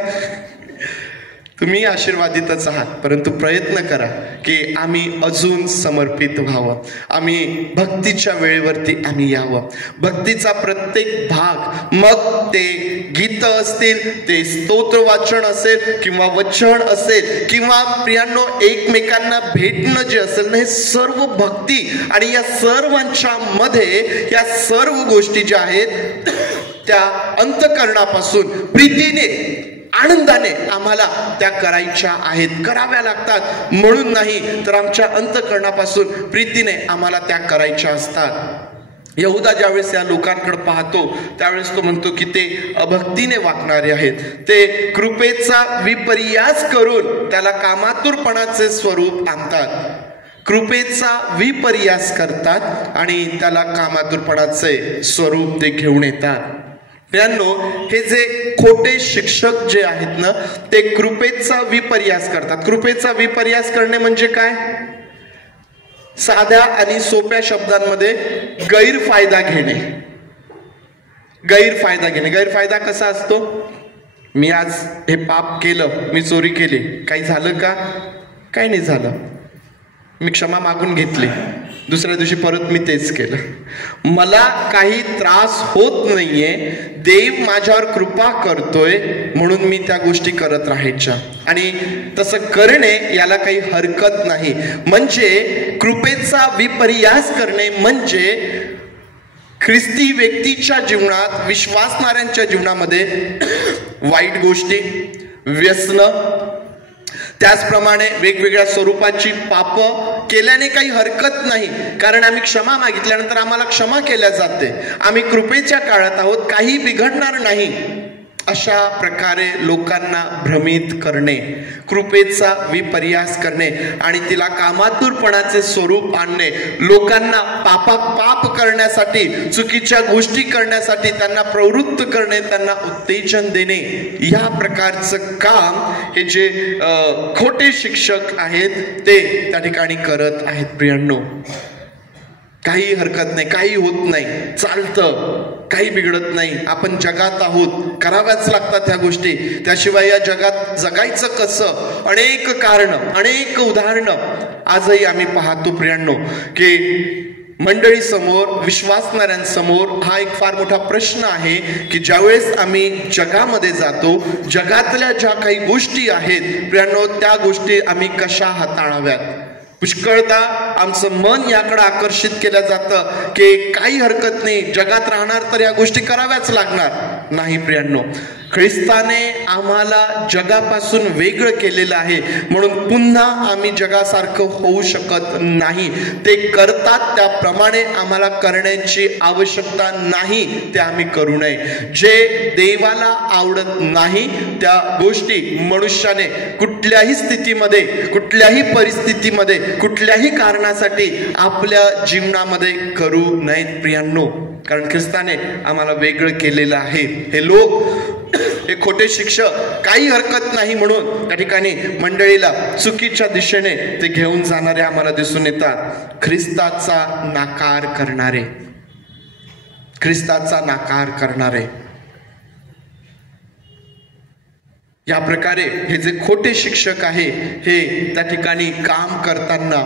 तुम्ही आशीर्वादितच आहात, परंतु प्रयत्न करा की आम्ही अजून समर्पित व्हावं, आम्ही भक्तीच्या वेळेवरती आम्ही यावं. भक्तीचा प्रत्येक भाग, मग ते गीत असतील, ते स्तोत्र वाचन असेल किंवा वचन असेल किंवा प्रियांनो एकमेकांना भेटणं जे असेल ना, हे सर्व भक्ती. आणि या सर्वांच्या मध्ये या सर्व गोष्टी ज्या आहेत त्या अंतःकरणापासून प्रीतीने, आनंदाने आम्हाला त्या करायच्या आहेत, कराव्या लागतात. म्हणून नाही तर आमच्या अंतःकरणापासून प्रीतीने आम्हाला त्या करायच्या असतात. यहूदा ज्यावेळेस या लोकांकडे पाहतो त्यावेळेस तो म्हणतो की ते अभक्तीने वागणारे आहेत. ते कृपेचा विपर्यास करून त्याला कामातुरपणाचे स्वरूप आणतात. कृपेचा विपर्यास करतात आणि त्याला कामातुरपणाचे स्वरूप ते घेऊन येतात. प्रियांनो, हे जे खोटे शिक्षक जे आहेत ना ते कृपेचा विपर्यास करतात. कृपेचा विपर्यास करणे म्हणजे काय? साध्या आणि सोप्या शब्दांमध्ये गैरफायदा घेणे. गैरफायदा घेणे. गैरफायदा कसा असतो? मी आज हे पाप केलं, मी चोरी केली, काही झालं का? काही नाही झालं, मी क्षमा मागून घेतली, दुसऱ्या दिवशी परत मी तेच केलं. मला काही त्रास होत नाहीये, देव माझ्यावर कृपा करतोय म्हणून मी त्या गोष्टी करत राहायच्या. आणि तसं करणे याला काही हरकत नाही. म्हणजे कृपेचा विपर्यास करणे म्हणजे ख्रिस्ती व्यक्तीच्या जीवनात, विश्वासणाऱ्यांच्या जीवनामध्ये वाईट गोष्टी, व्यसन, त्याचप्रमाणे वेगवेगळ्या स्वरूपाची पाप केल्याने काही हरकत नाही. कारण आम्ही क्षमा मागितल्यानंतर आम्हाला क्षमा केल्या जाते. आम्ही कृपेच्या काळात आहोत, काही बिघडणार नाही. अशा प्रकारे लोकांना भ्रमित करणे, कृपेचा विपर्यास करणे आणि तिला कामातुरपणाचे स्वरूप आणणे, लोकांना पाप करण्यासाठी, चुकीच्या गोष्टी करण्यासाठी त्यांना प्रवृत्त करणे, त्यांना उत्तेजन देणे, या प्रकारचं काम हे जे खोटे शिक्षक आहेत ते त्या ठिकाणी करत आहेत. प्रियांनो, काही हरकत नाही, काही होत नाही, चालतं, काही बिघडत नाही. आपण जगात आहोत, कराव्याच लागतात ह्या गोष्टी, त्याशिवाय या जगात जगायचं कसं? अनेक कारणं, अनेक उदाहरणं आजही आम्ही पाहतो प्रियांनो, की मंडळी समोर, विश्वासणाऱ्यांसमोर हा एक फार मोठा प्रश्न आहे की ज्यावेळेस आम्ही जगामध्ये जातो, जगातल्या ज्या काही गोष्टी आहेत प्रियांनो, त्या गोष्टी आम्ही कशा हाताळाव्यात. पुष्कळदा आमचं मन याकडे आकर्षित केलं जातं की काही हरकत नाही, जगात राहणार तर या गोष्टी कराव्याच लागणार. नाही प्रियांनो, ख्रिस्ताने आम्हाला जगापासून वेगळं केलेलं आहे म्हणून पुन्हा आम्ही जगासारखं होऊ शकत नाही. ते करतात त्याप्रमाणे आम्हाला करण्याची आवश्यकता नाही, ते आम्ही करू नये. जे देवाला आवडत नाही त्या गोष्टी मनुष्याने कुठल्याही स्थितीमध्ये, कुठल्याही परिस्थितीमध्ये, कुठल्याही कारणासाठी आपल्या जीवनामध्ये करू नयेत प्रियांनो. कारण ख्रिस्ताने आम्हाला वेगळं केलेलं आहे. हे लोक, हे खोटे शिक्षक काही हरकत नाही म्हणून त्या ठिकाणी मंडळीला चुकीच्या दिशेने ते घेऊन जाणारे आम्हाला दिसून येतात. ख्रिस्ताचा नाकार करणारे, ख्रिस्ताचा नाकार करणारे, या प्रकारे हे जे खोटे शिक्षक आहे हे त्या ठिकाणी काम करताना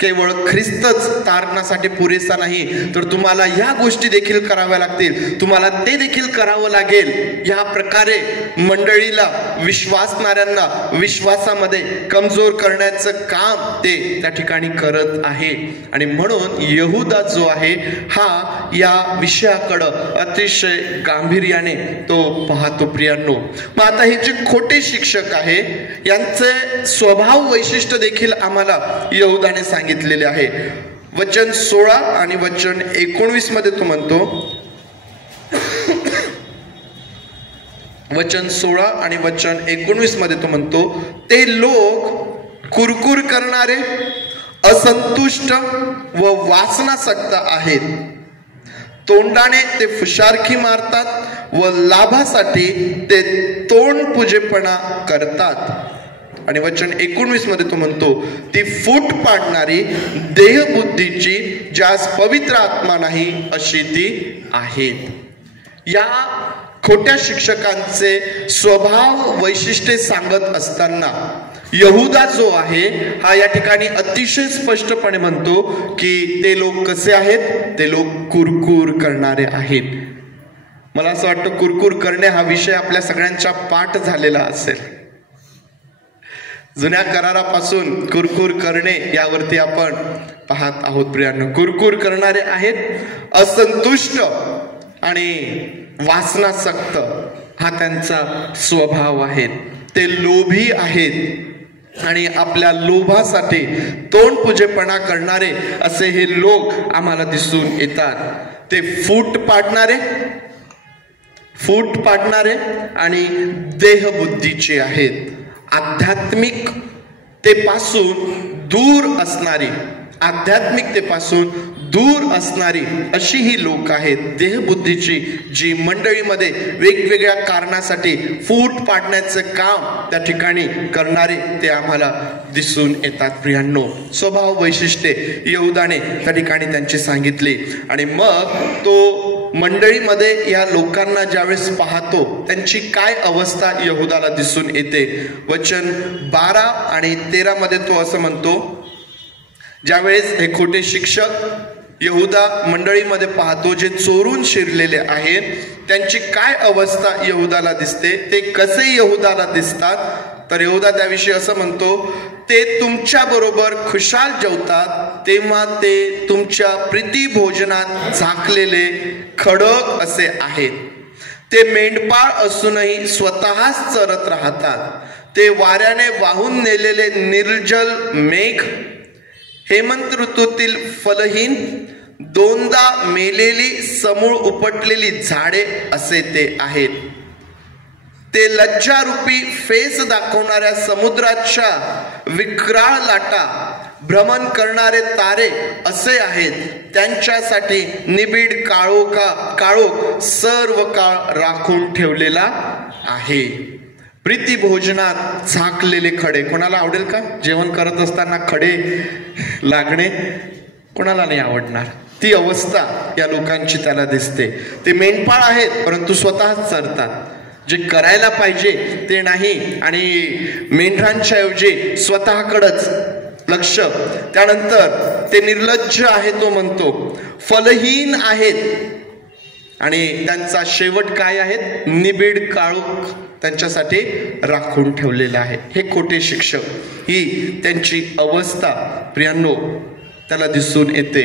केवळ ख्रिस्तच तारणासाठी पुरेसा नाही, तर तुम्हाला या गोष्टी देखील कराव्या लागतील, तुम्हाला ते देखील करावं लागेल. या प्रकारे मंडळीला, विश्वासणाऱ्यांना विश्वासामध्ये कमजोर करण्याचं काम ते त्या ठिकाणी करत आहे. आणि म्हणून यहुदा जो आहे हा या विषयाकडं अतिशय गांभीर्याने तो पाहतो प्रियांनो. मग आता हे जे खोटे शिक्षक आहे यांचे स्वभाव वैशिष्ट्य देखील आम्हाला यहुदाने सांगितलेले आहे. वचन 16 आणि वचन 19 मध्ये तो म्हणतो, वचन 16 आणि वचन 19 मध्ये तो म्हणतो, ते लोक कुरकुर करणारे, असंतुष्ट व वासनासक्त आहेत. तोंडाने ते फुशारखी मारतात व लाभासाठी ते तोंड पूजेपणा करतात. आणि वचन 19 मध्ये तो म्हणतो, ती फूट पाडणारी, देहबुद्धीची, ज्यास पवित्र आत्मा नाही अशी ती आहेत. या खोट्या शिक्षकांचे स्वभाव वैशिष्ट्ये सांगत असताना यहुदा जो आहे हा या ठिकाणी अतिशय स्पष्टपणे म्हणतो की ते लोक कसे आहेत? ते लोक कुरकुर करणारे आहेत. मला असं वाटतं कुरकुर करणे हा विषय आपल्या सगळ्यांच्या पाठ झालेला असेल. जुन्या करारापासून कुरकुर करणे यावरती आपण पाहत आहोत प्रियांनो. कुरकुर करणारे आहेत, असंतुष्ट आणि वासनासक्त हा त्यांचा स्वभाव आहे. ते लोभी आहेत आणि आपल्या लोभासाठी तोंडपूजेपणा करणारे असे हे लोक आम्हाला दिसून येतात. ते फूट पाडणारे आणि देहबुद्धीचे आहेत. आध्यात्मिकतेपासून दूर असणारी अशी ही लोक आहेत. देहबुद्धीची जी मंडळीमध्ये वेगवेगळ्या कारणासाठी फूट पाडण्याचं काम त्या ठिकाणी करणारे ते आम्हाला दिसून येतात प्रियांनो. स्वभाव वैशिष्ट्ये यहुदाने त्या ठिकाणी त्यांची सांगितली. आणि मग तो मंडळीमध्ये या लोकांना ज्यावेळेस पाहतो त्यांची काय अवस्था यहुदाला दिसून येते. वचन 12 आणि 13 मध्ये तो असं म्हणतो, ज्यावेळेस हे खोटे शिक्षक यहुदा मंडळीमध्ये पाहतो, जे चोरून शिरलेले आहेत, त्यांची काय अवस्था यहुदाला दिसते, ते कसे यहुदाला दिसतात, तर यहुदा त्याविषयी असं म्हणतो, ते तुमच्या बरोबर खुशाल जेवतात तेव्हा ते तुमच्या प्रीती भोजनात झाकलेले खडक असे आहेत. ते मेंढपाळ असूनही स्वतःच चरत राहतात. ते वाऱ्याने वाहून नेलेले निर्जल मेघ, हेमंत ऋतूतील फलहीन, दोनदा मेलेली समूळ उपटलेली झाडे असे ते आहेत. ते लज्जारूपी फेस दाखवणाऱ्या समुद्राच्या विक्राळ लाटा, भ्रमण करणारे तारे असे आहेत. त्यांच्यासाठी निबिड काळोख सर्व काळ राखून ठेवलेला आहे. प्रीती भोजनात झाकलेले खडे. कोणाला आवडेल का जेवण करत असताना खडे लागणे? कोणाला नाही आवडणार. ती अवस्था या लोकांची त्याला दिसते. ते मेंढपाळ आहेत परंतु स्वतःच चरतात. जे करायला पाहिजे ते नाही आणि मेंढरांच्या ऐवजी स्वतःकडेच लक्ष. त्यानंतर ते निर्लज्ज आहे तो म्हणतो, फलहीन आहेत आणि त्यांचा शेवट काय आहेत? निबिड काळोख त्यांच्यासाठी राखून ठेवलेला आहे. हे खोटे शिक्षक, ही त्यांची अवस्था प्रियांनो त्याला दिसून येते.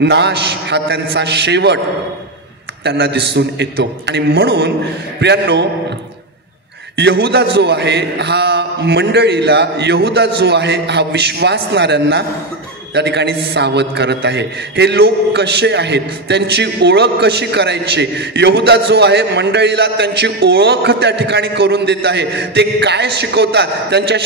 नाश हा त्यांचा शेवट त्यांना दिसून येतो. आणि म्हणून प्रियांनो यहुदा जो आहे हा मंडळीला, यहुदा जो आहे हा विश्वासणाऱ्यांना त्या ठिकाणी सावध करत आहे. हे लोक कसे आहेत, त्यांची ओळख कशी करायची. यहुदा जो आहे मंडळीला त्यांची ओळख त्या ठिकाणी करून देत आहे. ते काय शिकवतात, त्यांच्या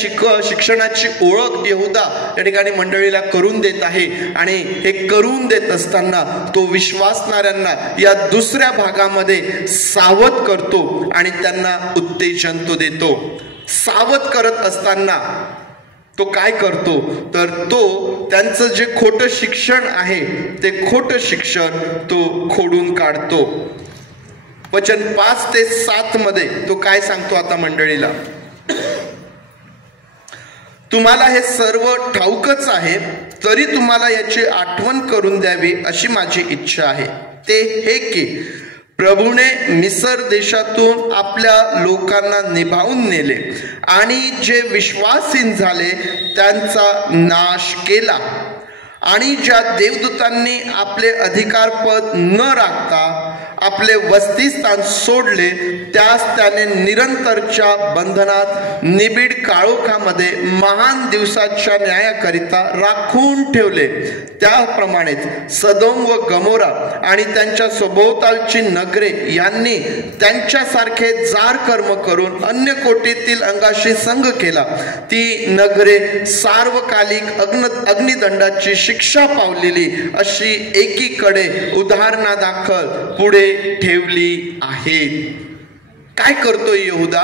शिक्षणाची ओळख यहुदा त्या ठिकाणी मंडळीला करून देत आहे. आणि हे करून देत असताना तो विश्वासणाऱ्यांना या दुसऱ्या भागामध्ये सावध करतो आणि त्यांना उत्तेजन तो देतो. सावध करत असताना तो काय करतो, तर तो त्यांचं जे खोटं शिक्षण आहे ते खोटं शिक्षण तो खोडून काढतो. वचन 5 ते 7 मध्ये तो काय सांगतो आता मंडळीला, तुम्हाला हे सर्व ठाऊकच आहे, तरी तुम्हाला याची आठवण करून द्यावी अशी माझी इच्छा आहे. ते हे की प्रभूने मिसर देशातून आपल्या लोकांना निभावून नेले आणि जे विश्वासीन झाले त्यांचा नाश केला आणि ज्या देवदूतांनी आपले अधिकारपद न राखता आपले वसतिस्थान सोडले त्यास त्याने निरंतरच्या बंधनात निबिड काळोखामध्ये महान दिवसाच्या न्यायाकरिता राखून ठेवले. त्याप्रमाणेच सदोम व गमोरा आणि त्यांच्या सभोवतालची नगरे यांनी त्यांच्यासारखे जार कर्म करून अन्य कोटीतील अंगाशी संग केला. ती नगरे सार्वकालिक अग्निदंडाची शिक्षा पावलेली अशी एकीकडे उदाहरणादाखल पुढे ठेवली आहेत. काय करतोय यहुदा?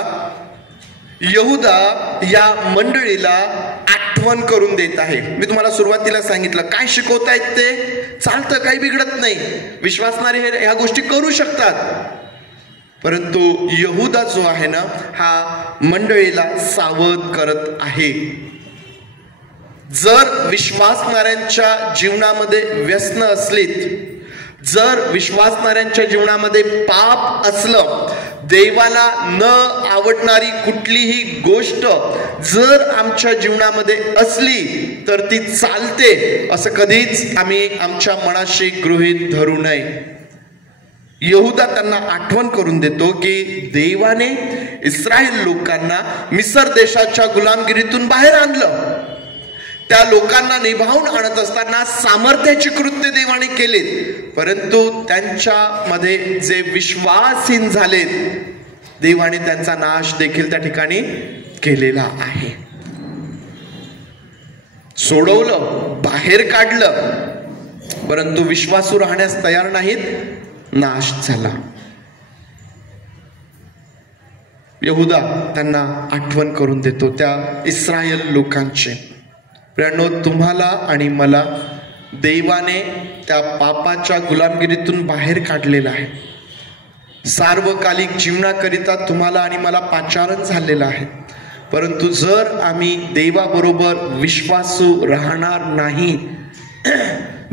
यहुदा या मंडळीला आठवण करून देत आहे. मी तुम्हाला सुरुवातीला सांगितलं काय शिकवतायत ते चालतं, काही बिघडत नाही, विश्वासणारे ह्या गोष्टी करू शकतात. परंतु यहुदा जो आहे ना हा मंडळीला सावध करत आहे. जर विश्वासणाऱ्यांच्या जीवनामध्ये व्यसन असलीत, जर विश्वासणाऱ्यांच्या जीवनामध्ये पाप असलं, देवाला न आवडणारी कुठलीही गोष्ट जर आमच्या जीवनामध्ये असली तर ती चालते असं कधीच आम्ही आमच्या मनाशी गृहीत धरू नये. यहुदा त्यांना आठवण करून देतो की देवाने इस्रायल लोकांना मिसर देशाच्या गुलामगिरीतून बाहेर आणलं. त्या लोकांना निभावून आणत असताना सामर्थ्याची कृत्य देवाने केलीत, परंतु त्यांच्यामध्ये जे विश्वासहीन झालेत देवाने त्यांचा नाश देखील त्या ठिकाणी केलेला आहे. सोडवलं, बाहेर काढलं, परंतु विश्वासू राहण्यास तयार नाहीत, नाश झाला. यहुदा त्यांना आठवण करून देतो त्या इस्रायल लोकांची. प्रियांनो, तुम्हाला आणि मला देवाने त्या पापाच्या गुलामगिरीतून बाहेर काढलेलं आहे. सार्वकालिक जीवनाकरिता तुम्हाला आणि मला पाचारण झालेलं आहे. परंतु जर आम्ही देवाबरोबर विश्वासू राहणार नाही,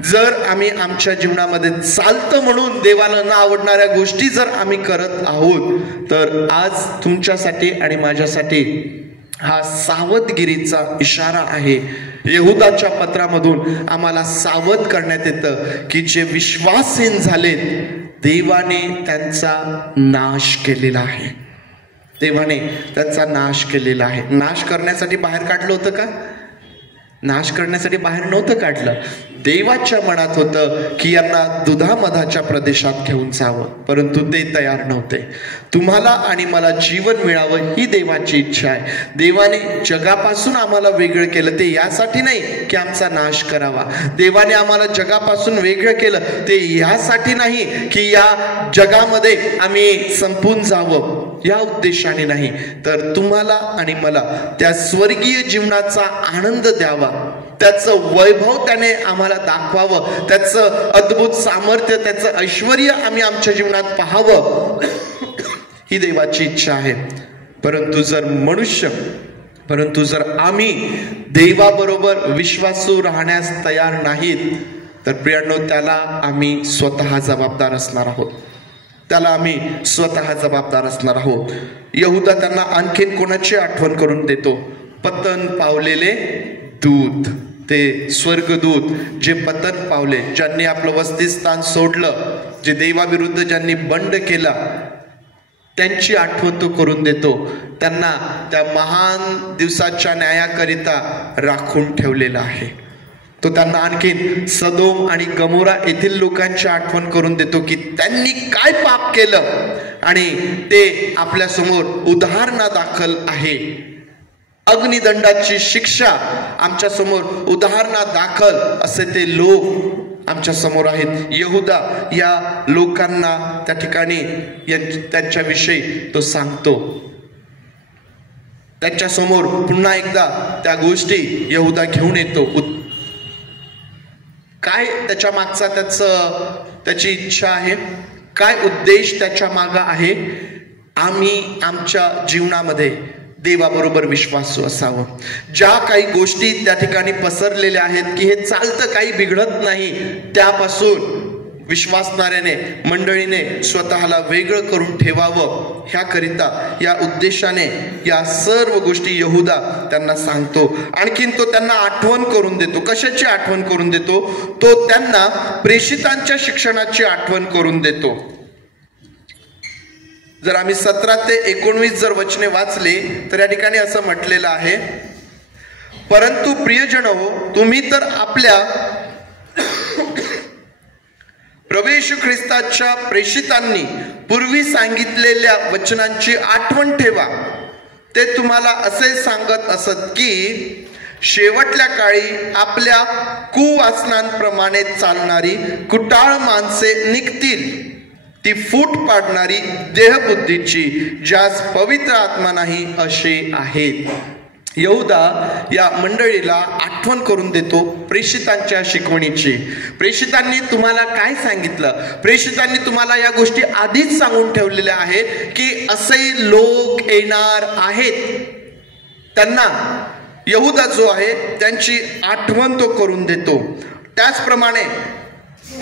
जर आम्ही आमच्या जीवनामध्ये चालतं म्हणून देवाला न आवडणाऱ्या गोष्टी जर आम्ही करत आहोत, तर आज तुमच्यासाठी आणि माझ्यासाठी हा सावधगिरीचा इशारा आहे. यहुदाच्या पत्रामधून आम्हाला सावध करण्यात येतं की जे विश्वासहीन झालेत, देवाने त्यांचा नाश केलेला आहे. देवाने त्यांचा नाश केलेला आहे. नाश करण्यासाठी बाहेर काढलं होतं का? नाश करण्यासाठी बाहेर नव्हतं काढलं. देवाच्या मनात होतं की यांना दुधामधाच्या प्रदेशात घेऊन जावं, परंतु ते तयार नव्हते. तुम्हाला आणि मला जीवन मिळावं ही देवाची इच्छा आहे. देवाने जगापासून आम्हाला वेगळं केलं ते यासाठी नाही की आमचा नाश करावा. देवाने आम्हाला जगापासून वेगळं केलं ते यासाठी नाही की या जगामध्ये आम्ही संपून जावं, या उद्देशाने नाही, तर तुम्हाला आणि मला त्या स्वर्गीय जीवनाचा आनंद द्यावा, त्याचं वैभव त्याने आम्हाला दाखवावं, त्याचं अद्भुत सामर्थ्य, त्याचं ऐश्वर्य आम्ही आमच्या जीवनात पाहावं, ही देवाची इच्छा आहे. परंतु जर आम्ही देवाबरोबर विश्वासू राहण्यास तयार नाहीत, तर प्रियांनो, त्याला आम्ही स्वतः जबाबदार असणार आहोत. यहुदा त्यांना आणखीन कोणाची आठवण करून देतो? पतन पावलेले दूत, ते स्वर्गदूत जे पतन पावले, ज्यांनी आपलं वसतिस्थान सोडलं, जे देवाविरुद्ध ज्यांनी बंड केला, त्यांची आठवण तो करून देतो. त्यांना त्या महान दिवसाच्या न्यायाकरिता राखून ठेवलेला आहे. तो त्यांना आणखीन सदोम आणि गमोरा येथील लोकांची आठवण करून देतो की त्यांनी काय पाप केलं आणि ते आपल्या समोर उदाहरणादाखल आहे. अग्निदंडाची शिक्षा आमच्या समोर उदाहरणादाखल असे ते लोक आमच्या समोर आहेत. यहुदा या लोकांना त्या ठिकाणी त्यांच्याविषयी तो सांगतो. त्यांच्या समोर पुन्हा एकदा त्या गोष्टी यहुदा घेऊन येतो. काय त्याच्या मागचा त्याची इच्छा आहे, काय उद्देश त्याच्या मागे आहे? आम्ही आमच्या जीवनामध्ये देवाबरोबर विश्वासू असावं. ज्या काही गोष्टी त्या ठिकाणी पसरलेल्या आहेत की हे चालतं, काही बिघडत नाही, त्यापासून विश्वासणाऱ्याने मंडळीने स्वतःला वेगळं करून ठेवावं, ह्याकरिता, या उद्देशाने या सर्व गोष्टी यहुदा त्यांना सांगतो. आणखीन तो त्यांना आठवण करून देतो. कशाची आठवण करून देतो? तो त्यांना प्रेषितांच्या शिक्षणाची आठवण करून देतो. जर आम्ही 17 ते 19 जर वचने वाचले तर या ठिकाणी असं म्हटलेलं आहे, परंतु प्रियजन हो, तुम्ही तर आपल्या प्रभू येशू ख्रिस्ताच्या प्रेषितांनी पूर्वी सांगितलेल्या वचनांची आठवण ठेवा. ते तुम्हाला असे सांगत असत की शेवटल्या काळी आपल्या कुवासनांप्रमाणे चालणारी कुटाळ माणसे निघतील, ती फूट पाडणारी देहबुद्धीची, ज्यास पवित्र आत्मा नाही असे आहेत. यहुदा या मंडळीला आठवण करून देतो प्रेषितांच्या शिकवणीची. प्रेषितांनी तुम्हाला काय सांगितलं? प्रेषितांनी तुम्हाला या गोष्टी आधीच सांगून ठेवलेल्या आहेत की असे लोक येणार आहेत. त्यांना यहुदा जो आहे त्यांची आठवण तो करून देतो. त्याचप्रमाणे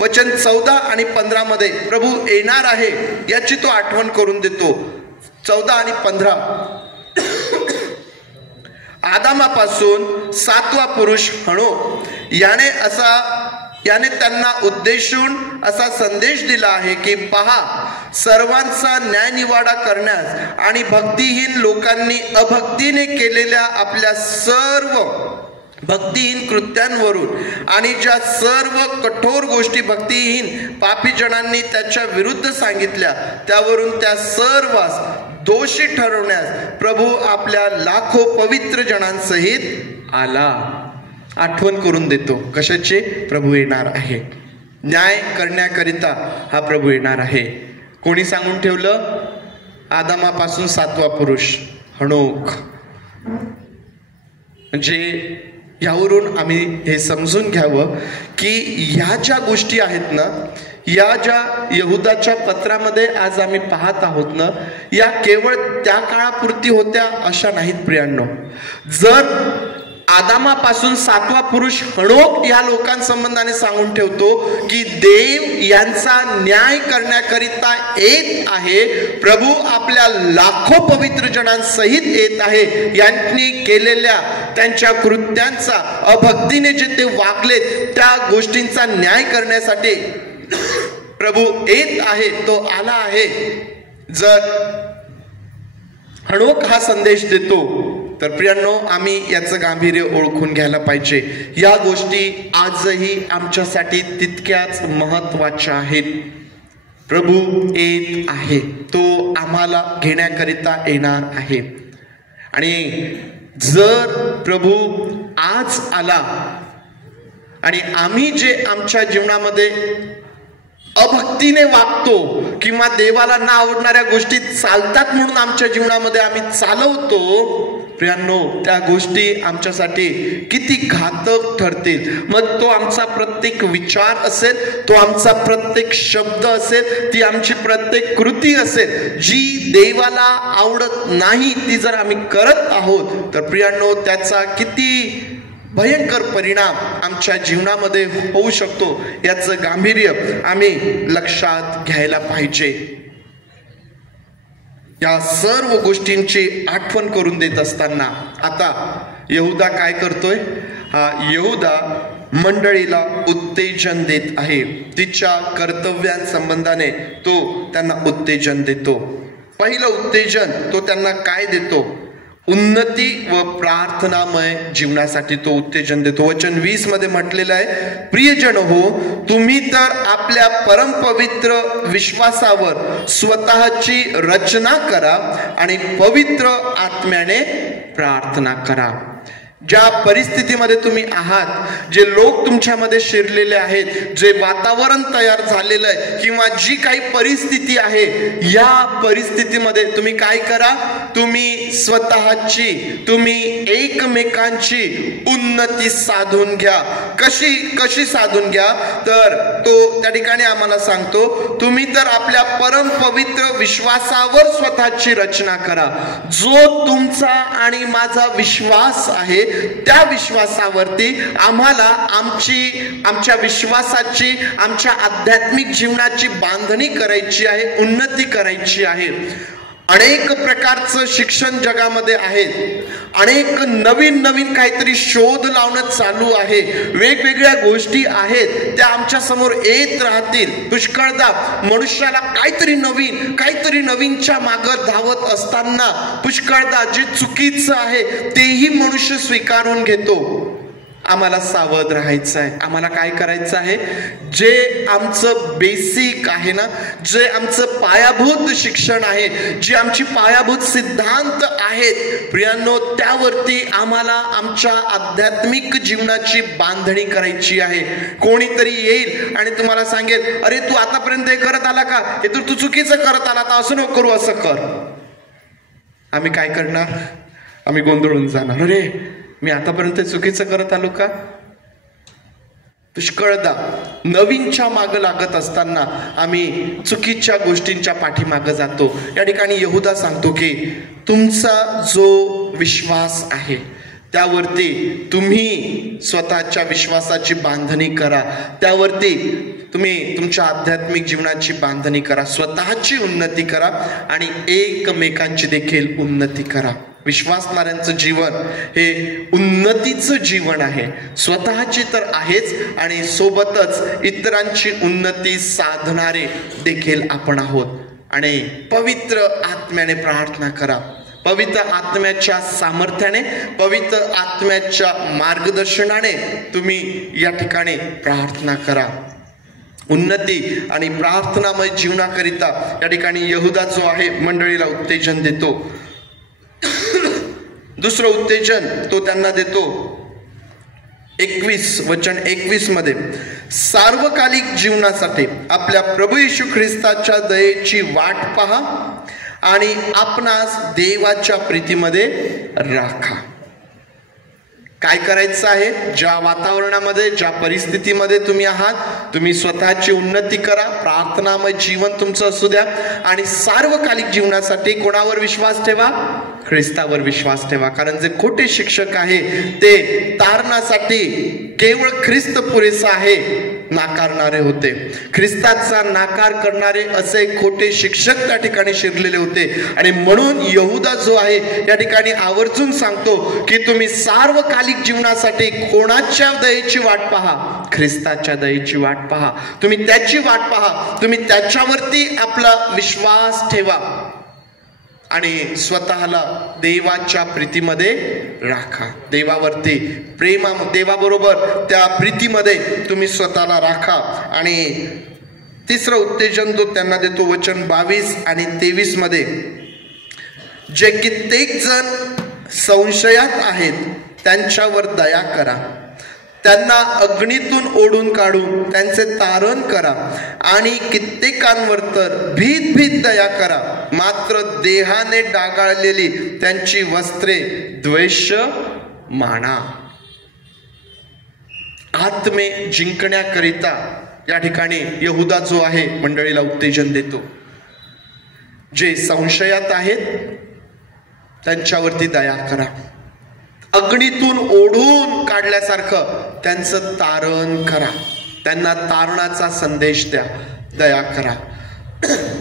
वचन 14 आणि 15 मध्ये प्रभू येणार आहे याची तो आठवण करून देतो. 14 आणि 15, आदामापासून 7वा पुरुष हणोक याने त्यांना उद्देशून असा संदेश दिला आहे की पहा, सर्वांचा न्यायनिवाडा करण्यास आणि भक्तिहीन लोकांनी अभक्तीने केलेल्या आपल्या सर्व भक्तिहीन कृत्यांवरून आणि ज्या सर्व कठोर गोष्टी भक्तिहीन पापीजनांनी त्याच्या विरुद्ध सांगितल्या, त्यावरून त्या सर्वांस दोषी ठरवण्यास प्रभू आपल्या लाखो पवित्र जनांसहित आला. आठवण करून देतो. कशाचे? प्रभू येणार आहे. न्याय करण्याकरिता हा प्रभू येणार आहे. कोणी सांगून ठेवलं? आदामापासून 7वा पुरुष हणोक. म्हणजे यावरून आम्ही हे समजून घ्यावं की ह्या ज्या गोष्टी आहेत ना, या ज्या यहुदाच्या पत्रामध्ये आज आम्ही पाहत आहोत ना, या केवळ त्या काळापुरती होत्या अशा नाहीत प्रियांनो. जर आदामापासून 7वा पुरुष हनोक या लोकांसंबंधाने सांगून ठेवतो की देव यांचा न्याय करण्याकरिता येत आहे, प्रभू आपल्या लाखो पवित्र जनांसहित येत आहे, यांनी केलेल्या त्यांच्या कृत्यांचा, अभक्तीने जे ते वागले त्या गोष्टींचा न्याय करण्यासाठी प्रभू येत आहे, तो आला आहे. जर हनोक हा संदेश देतो तर प्रियांनो, आम्ही याचं गांभीर्य ओळखून घ्यायला पाहिजे. या गोष्टी आजही आमच्यासाठी तितक्याच महत्वाच्या आहेत. प्रभू येत आहे, तो आम्हाला घेण्याकरिता येणार आहे. आणि जर प्रभू आज आला आणि आम्ही जे आमच्या जीवनामध्ये अभक्तीने वागतो किंवा देवाला न आवडणाऱ्या गोष्टी चालतात म्हणून आमच्या जीवनामध्ये आम्ही चालवतो, प्रियांनो, त्या गोष्टी आमच्यासाठी किती घातक ठरतील. मग तो आमचा प्रत्येक विचार असेल, तो आमचा प्रत्येक शब्द असेल, ती आमची प्रत्येक कृती असेल, जी देवाला आवडत नाही ती जर आम्ही करत आहोत तर प्रियांनो, त्याचा किती भयंकर परिणाम आमच्या जीवनामध्ये होऊ शकतो याचं गांभीर्य आम्ही लक्षात घ्यायला पाहिजे. या सर्व गोष्टींची आठवण करून देत असताना आता यहुदा काय करतोय? हा यहुदा मंडळीला उत्तेजन देत आहे. तिच्या कर्तव्यांसंबंधाने तो त्यांना उत्तेजन देतो. पहिलं उत्तेजन तो त्यांना काय देतो? उन्नती व प्रार्थनामय जीवनासाठी तो उत्तेजन देतो. वचन 20 मध्ये म्हटलेलं आहे, प्रियजन हो, तुम्ही तर आपल्या परमपवित्र विश्वासावर स्वतःची रचना करा आणि पवित्र आत्म्याने प्रार्थना करा. ज्या परिस्थितीमध्ये तुम्ही आहात, जे लोक तुमच्यामध्ये शिरलेले आहेत, जे वातावरण तयार झालेलं आहे किंवा जी काही परिस्थिती आहे, या परिस्थितीमध्ये तुम्ही काय करा? तुम्ही स्वतःची, तुम्ही एकमेकांची उन्नती साधून घ्या. कशी साधून घ्या? तर तो त्या ठिकाणी आम्हाला सांगतो, तुम्ही तर आपल्या परम पवित्र विश्वासावर स्वतःची रचना करा. जो तुमचा आणि माझा विश्वास आहे, त्या विश्वासावरती आम्हाला आमच्या विश्वासाची, आमच्या आध्यात्मिक जीवनाची बांधणी करायची आहे, उन्नती करायची आहे. अनेक प्रकारचं शिक्षण जगामध्ये आहे, अनेक नवीन काहीतरी शोध लावणं चालू आहे, वेगवेगळ्या गोष्टी आहेत, त्या आमच्या समोर येत राहतील. पुष्कळदा मनुष्याला काहीतरी नवीनच्या मागं धावत असताना पुष्कळदा जे चुकीचं आहे तेही मनुष्य स्वीकारून घेतो. आम्हाला सावध राहायचं आहे. आम्हाला काय करायचं आहे? जे आमचं बेसिक आहे ना, जे आमचं पायाभूत शिक्षण आहे, जी आमची पायाभूत सिद्धांत आहेत प्रियांनो, त्यावरती आम्हाला आमच्या आध्यात्मिक जीवनाची बांधणी करायची आहे. कोणीतरी येईल आणि तुम्हाला सांगेल, अरे तू आतापर्यंत हे करत आला का? हे तू चुकीचं करत आला, तर असं नको करू, असं कर. आम्ही काय करणार? आम्ही गोंधळून जाणार. अरे मी आतापर्यंत चुकीचं करत आलो का? पुष्कळदा नवीनच्या मागं लागत असताना आम्ही चुकीच्या गोष्टींच्या पाठीमागं जातो. या ठिकाणी यहुदा सांगतो की तुमचा जो विश्वास आहे त्यावरती तुम्ही स्वतःच्या विश्वासाची बांधणी करा, त्यावरती तुम्ही तुमच्या आध्यात्मिक जीवनाची बांधणी करा, स्वतःची उन्नती करा आणि एकमेकांची देखील उन्नती करा. विश्वासणाऱ्यांचं जीवन हे उन्नतीचं जीवन आहे. स्वतःची तर आहेच आणि सोबतच इतरांची उन्नती साधणारे देखील आपण आहोत. आणि पवित्र आत्म्याने प्रार्थना करा. पवित्र आत्म्याच्या सामर्थ्याने, पवित्र आत्म्याच्या मार्गदर्शनाने तुम्ही या ठिकाणी प्रार्थना करा. उन्नती आणि प्रार्थनामय जीवनाकरिता या ठिकाणी यहुदा जो आहे मंडळीला उत्तेजन देतो. दुसरं उत्तेजन तो त्यांना देतो 21 मध्ये, सार्वकालिक जीवनासाठी आपल्या प्रभू येशू ख्रिस्ताच्या दयेची वाट पहा आणि आपणास देवाच्या प्रीतीमध्ये राखा. काय करायचं आहे? ज्या वातावरणामध्ये, ज्या परिस्थितीमध्ये तुम्ही आहात, तुम्ही स्वतःची उन्नती करा, प्रार्थनामय जीवन तुमचं असू द्या आणि सार्वकालिक जीवनासाठी कोणावर विश्वास ठेवा? ख्रिस्तावर विश्वास ठेवा. कारण जे खोटे शिक्षक आहे ते तारणासाठी केवळ ख्रिस्त पुरेसा आहे नाकारणारे होते. ख्रिस्ताचा नाकार करणारे असे खोटे शिक्षक त्या ठिकाणी शिरलेले होते. आणि म्हणून यहुदा जो आहे या ठिकाणी आवर्जून सांगतो की तुम्ही सार्वकालिक जीवनासाठी कोणाच्या दयेची वाट पहा? ख्रिस्ताच्या दयेची वाट पहा. तुम्ही त्याची वाट पहा, तुम्ही त्याच्यावरती आपला विश्वास ठेवा आणि स्वतःला देवाच्या प्रीतीमध्ये राखा. देवावरती प्रेमा, देवाबरोबर त्या प्रीतीमध्ये तुम्ही स्वतःला राखा. आणि तिसरं उत्तेजन तो त्यांना देतो वचन 22 आणि 23 मध्ये, जे कित्येक जण संशयात आहेत त्यांच्यावर दया करा, त्यांना अग्नीतून ओढून काढून त्यांचे तारण करा आणि कित्येकांवर तर भीत भीत दया करा. मात्र देहाने डागाळलेली त्यांची वस्त्रे द्वेष माना. आत्मे जिंकण्याकरिता या ठिकाणी यहुदा जो आहे मंडळीला उत्तेजन देतो. जे संशयात आहेत त्यांच्यावरती दया करा, अग्नीतून ओढून काढल्यासारखं त्यांचं तारण करा, त्यांना तारणाचा संदेश द्या, दया करा.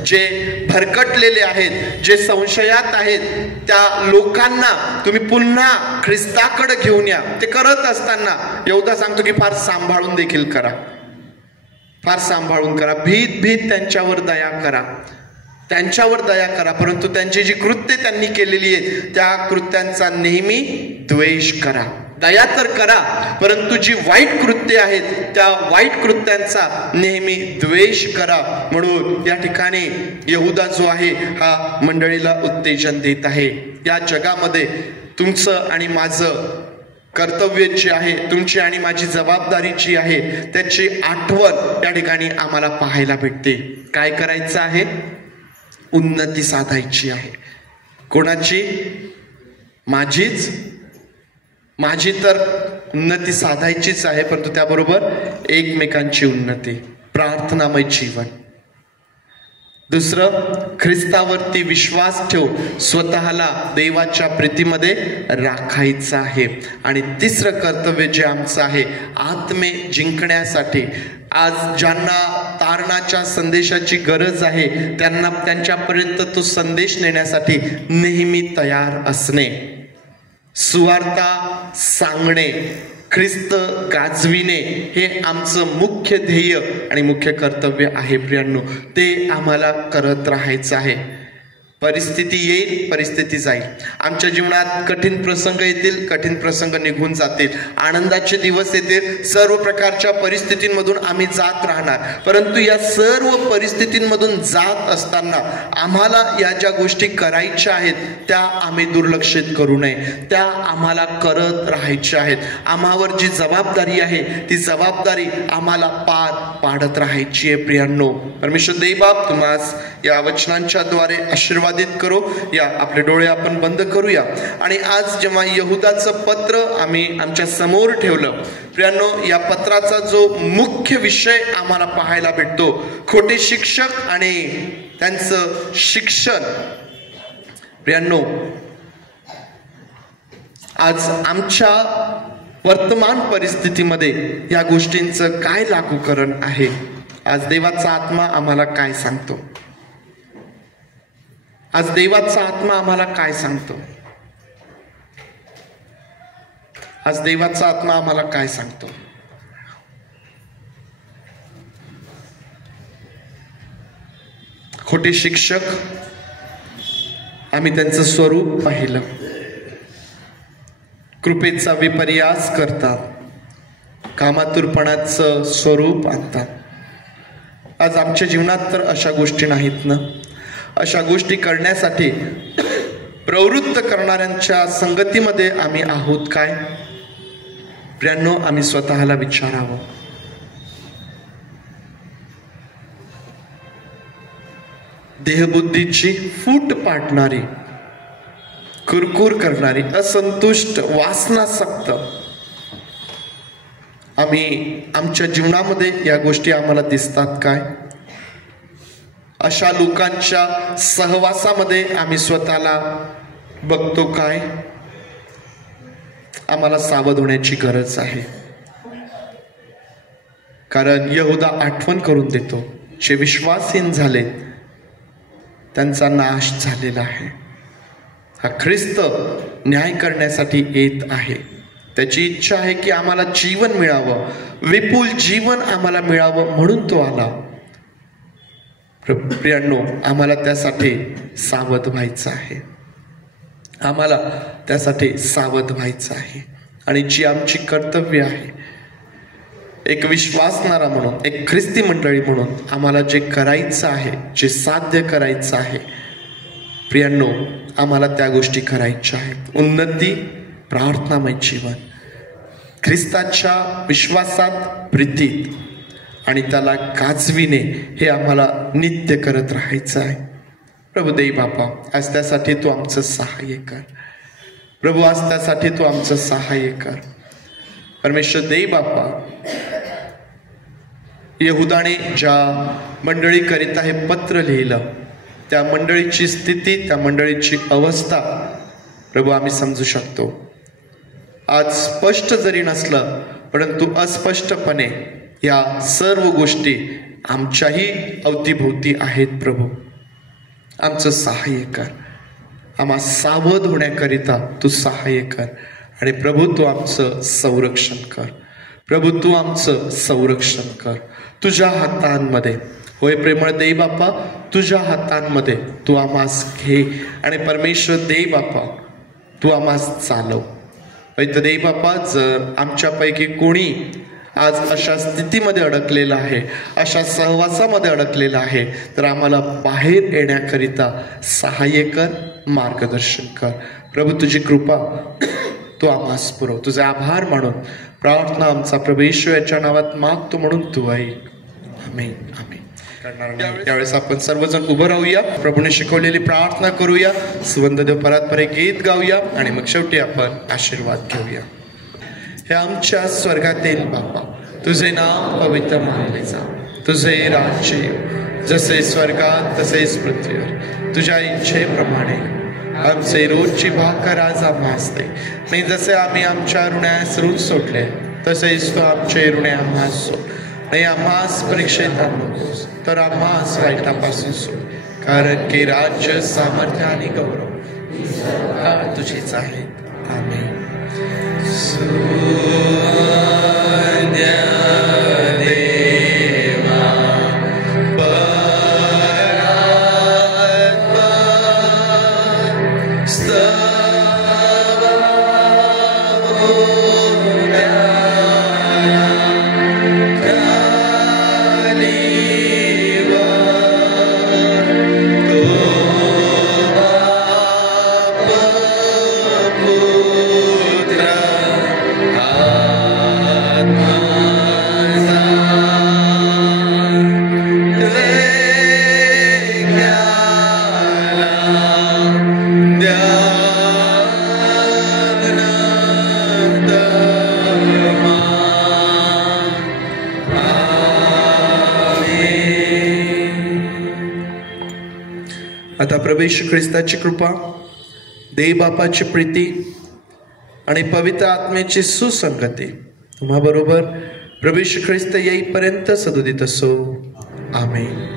जे भरकटलेले आहेत, जे संशयात आहेत, त्या लोकांना तुम्ही पुन्हा ख्रिस्ताकडे घेऊन या. ते करत असताना यहुदा सांगतो की फार सांभाळून देखील करा, फार सांभाळून करा. भीत भीत त्यांच्यावर दया करा, त्यांच्यावर दया करा. परंतु त्यांची जी कृत्य त्यांनी केलेली आहे त्या कृत्यांचा नेहमी द्वेष करा. दया तर करा, परंतु जी वाईट कृत्य आहेत त्या वाईट कृत्यांचा नेहमी द्वेष करा. म्हणून या ठिकाणी यहुदा जो आहे हा मंडळीला उत्तेजन देत आहे. या जगामध्ये तुमचं आणि माझं कर्तव्य जे आहे, तुमची आणि माझी जबाबदारी जी आहे त्याची आठवण या ठिकाणी आम्हाला पाहायला भेटते. काय करायचं आहे? उन्नती साधायची आहे. कोणाची? माझीच. माझी तर उन्नती साधायचीच आहे, परंतु त्याबरोबर एकमेकांची उन्नती, प्रार्थनामय जीवन. दुसरं, ख्रिस्तावरती विश्वास ठेवून स्वतःला देवाच्या प्रीतीमध्ये राखायचं आहे. आणि तिसरं कर्तव्य जे आमचं आहे, आत्मे जिंकण्यासाठी, आज ज्यांना तारणाच्या संदेशाची गरज आहे त्यांना त्यांच्यापर्यंत तो संदेश नेण्यासाठी नेहमी तयार असणे, सुवार्ता सांगणे, ख्रिस्त गाजविणे हे आमचं मुख्य ध्येय आणि मुख्य कर्तव्य आहे. प्रियांनो, ते आम्हाला करत राहायचं आहे. परिस्थिती येईल, परिस्थिती जाईल. आमच्या जीवनात कठीण प्रसंग येतील, कठीण प्रसंग निघून जातील. आनंदाचे दिवस येतील. सर्व प्रकारच्या परिस्थितींमधून आम्ही जात राहणार. परंतु या सर्व परिस्थितींमधून जात असताना आम्हाला या ज्या गोष्टी करायच्या आहेत त्या आम्ही दुर्लक्षित करू नये. त्या आम्हाला करत राहायच्या आहेत. आम्हावर जी जबाबदारी आहे ती जबाबदारी आम्हाला पार पाडत राहायची आहे. प्रियांनो, परमेश्वर देवबाप तुम्हास या वचनांच्या द्वारे आशीर्वादित करो. या आपले डोळे आपण बंद करूया. आणि आज जेव्हा यहुदाचं पत्र आम्ही आमच्या समोर ठेवलं, प्रियांनो, या पत्राचा जो मुख्य विषय आम्हाला पाहायला भेटतो, खोटे शिक्षक आणि त्यांचं शिक्षण. प्रियांनो, आज आमच्या वर्तमान परिस्थितीमध्ये या गोष्टींचं काय लागूकरण आहे? आज देवाचा आत्मा आम्हाला काय सांगतो? आज देवाचा आत्मा आम्हाला काय सांगतो? आज देवाचा आत्मा आम्हाला काय सांगतो? खोटे शिक्षक, आम्ही त्यांचं स्वरूप पाहिलं. कृपेचा विपर्यास करतात, कामातुरपणाचं स्वरूप आणतात. आज आमच्या जीवनात तर अशा गोष्टी नाहीत ना. अशा गोष्टी करण्यासाठी प्रवृत्त करणाऱ्यांच्या संगतीमध्ये आम्ही आहोत काय? प्रियांनो, आम्ही स्वतःला विचारावं. देहबुद्धीची फूट पाडणारी, कुरकुर करणारी, असंतुष्ट, वासनासक्त आम्ही आमच्या जीवनामध्ये या गोष्टी आम्हाला दिसतात काय? अशा लोकांच्या सहवासामध्ये आम्ही स्वतःला बघतो काय? आम्हाला सावध होण्याची गरज आहे. कारण यहुदा आठवण करून देतो, जे विश्वासहीन झाले त्यांचा नाश झालेला आहे. हा ख्रिस्त न्याय करण्यासाठी येत आहे. त्याची इच्छा आहे की आम्हाला जीवन मिळावं, विपुल जीवन आम्हाला मिळावं, म्हणून तो आला. प्रियांनो, आम्हाला त्यासाठी सावध व्हायचं आहे. आम्हाला त्यासाठी सावध व्हायचं आहे. आणि जी आमची कर्तव्य आहे, एक विश्वासणारा म्हणून, एक ख्रिस्ती मंडळी म्हणून आम्हाला जे करायचं आहे, जे साध्य करायचं आहे, प्रियांनो, आम्हाला त्या गोष्टी करायच्या आहेत. उन्नती, प्रार्थनामय जीवन, ख्रिस्ताच्या विश्वासात, प्रीतीत आणि त्याला गाजविणे, हे आम्हाला नित्य करत राहायचं आहे. प्रभू देई बापा, आज त्यासाठी तू आमचं सहाय्य कर. प्रभू, आज त्यासाठी तू आमचं सहाय्य कर. परमेश्वर देई बापा, यहुदाने ज्या मंडळीकरिता हे पत्र लिहिलं, त्या मंडळीची स्थिती, त्या मंडळीची अवस्था प्रभू आम्ही समजू शकतो. आज स्पष्ट जरी नसलं, परंतु अस्पष्टपणे या सर्व गोष्टी आमच्याही अवतीभोवती आहेत. प्रभू, आमचं सहाय्य कर. आम्हा सावध होण्याकरिता तू सहाय्य कर. आणि प्रभू, तू आमचं संरक्षण कर. प्रभू, तू आमचं संरक्षण कर. तुझ्या हातांमध्ये, होय प्रेमळ देई बापा, तुझ्या हातांमध्ये तू आम्हास घे. आणि परमेश्वर देई बापा, तू आम्हास चालव. तर देई बापा, जर आमच्यापैकी कोणी आज अशा स्थितीमध्ये अडकलेला आहे, अशा सहवासामध्ये अडकलेला आहे, तर आम्हाला बाहेर येण्याकरिता सहाय्य कर, मार्गदर्शन कर. प्रभू, तुझी कृपा तू आम्हास पुरव. तुझे आभार मानून प्रार्थना आमचा प्रभू येशू याच्या नावात मागतो, म्हणून तू ऐक. आमेन, आमेन. त्यावेळेस आपण सर्वजण उभं राहूया, प्रभूने शिकवलेली प्रार्थना करूया, सुवंददेव परात्परे गीत गाऊया आणि मग शेवटी आपण आशीर्वाद घेऊया. हे आमच्या स्वर्गातील बापा, तुझे नाम पवित्र मानले जा. तुझे राज्य जसे स्वर्गात तसेच पृथ्वीवर. तुझ्या इच्छेप्रमाणे आमचे रोजची भाकर आज आम्हास दे. नाही जसे आम्ही आमच्या ऋणास ऋण सोडले, तसेच तू आमचे ऋणे आम्हास सोड. नाही आम्हास परीक्षेत आणूस, तर आम्हास वाईटापासून सोड. कारण की राज्य, सामर्थ्य आणि गौरव तुझेच आहे. आमेन. आता प्रभू येशू ख्रिस्ताची कृपा, देव बापाची प्रीती आणि पवित्र आत्म्याची सुसंगती तुम्हा बरोबर प्रभू येशू ख्रिस्त येईपर्यंत सदोदित असो. आमेन.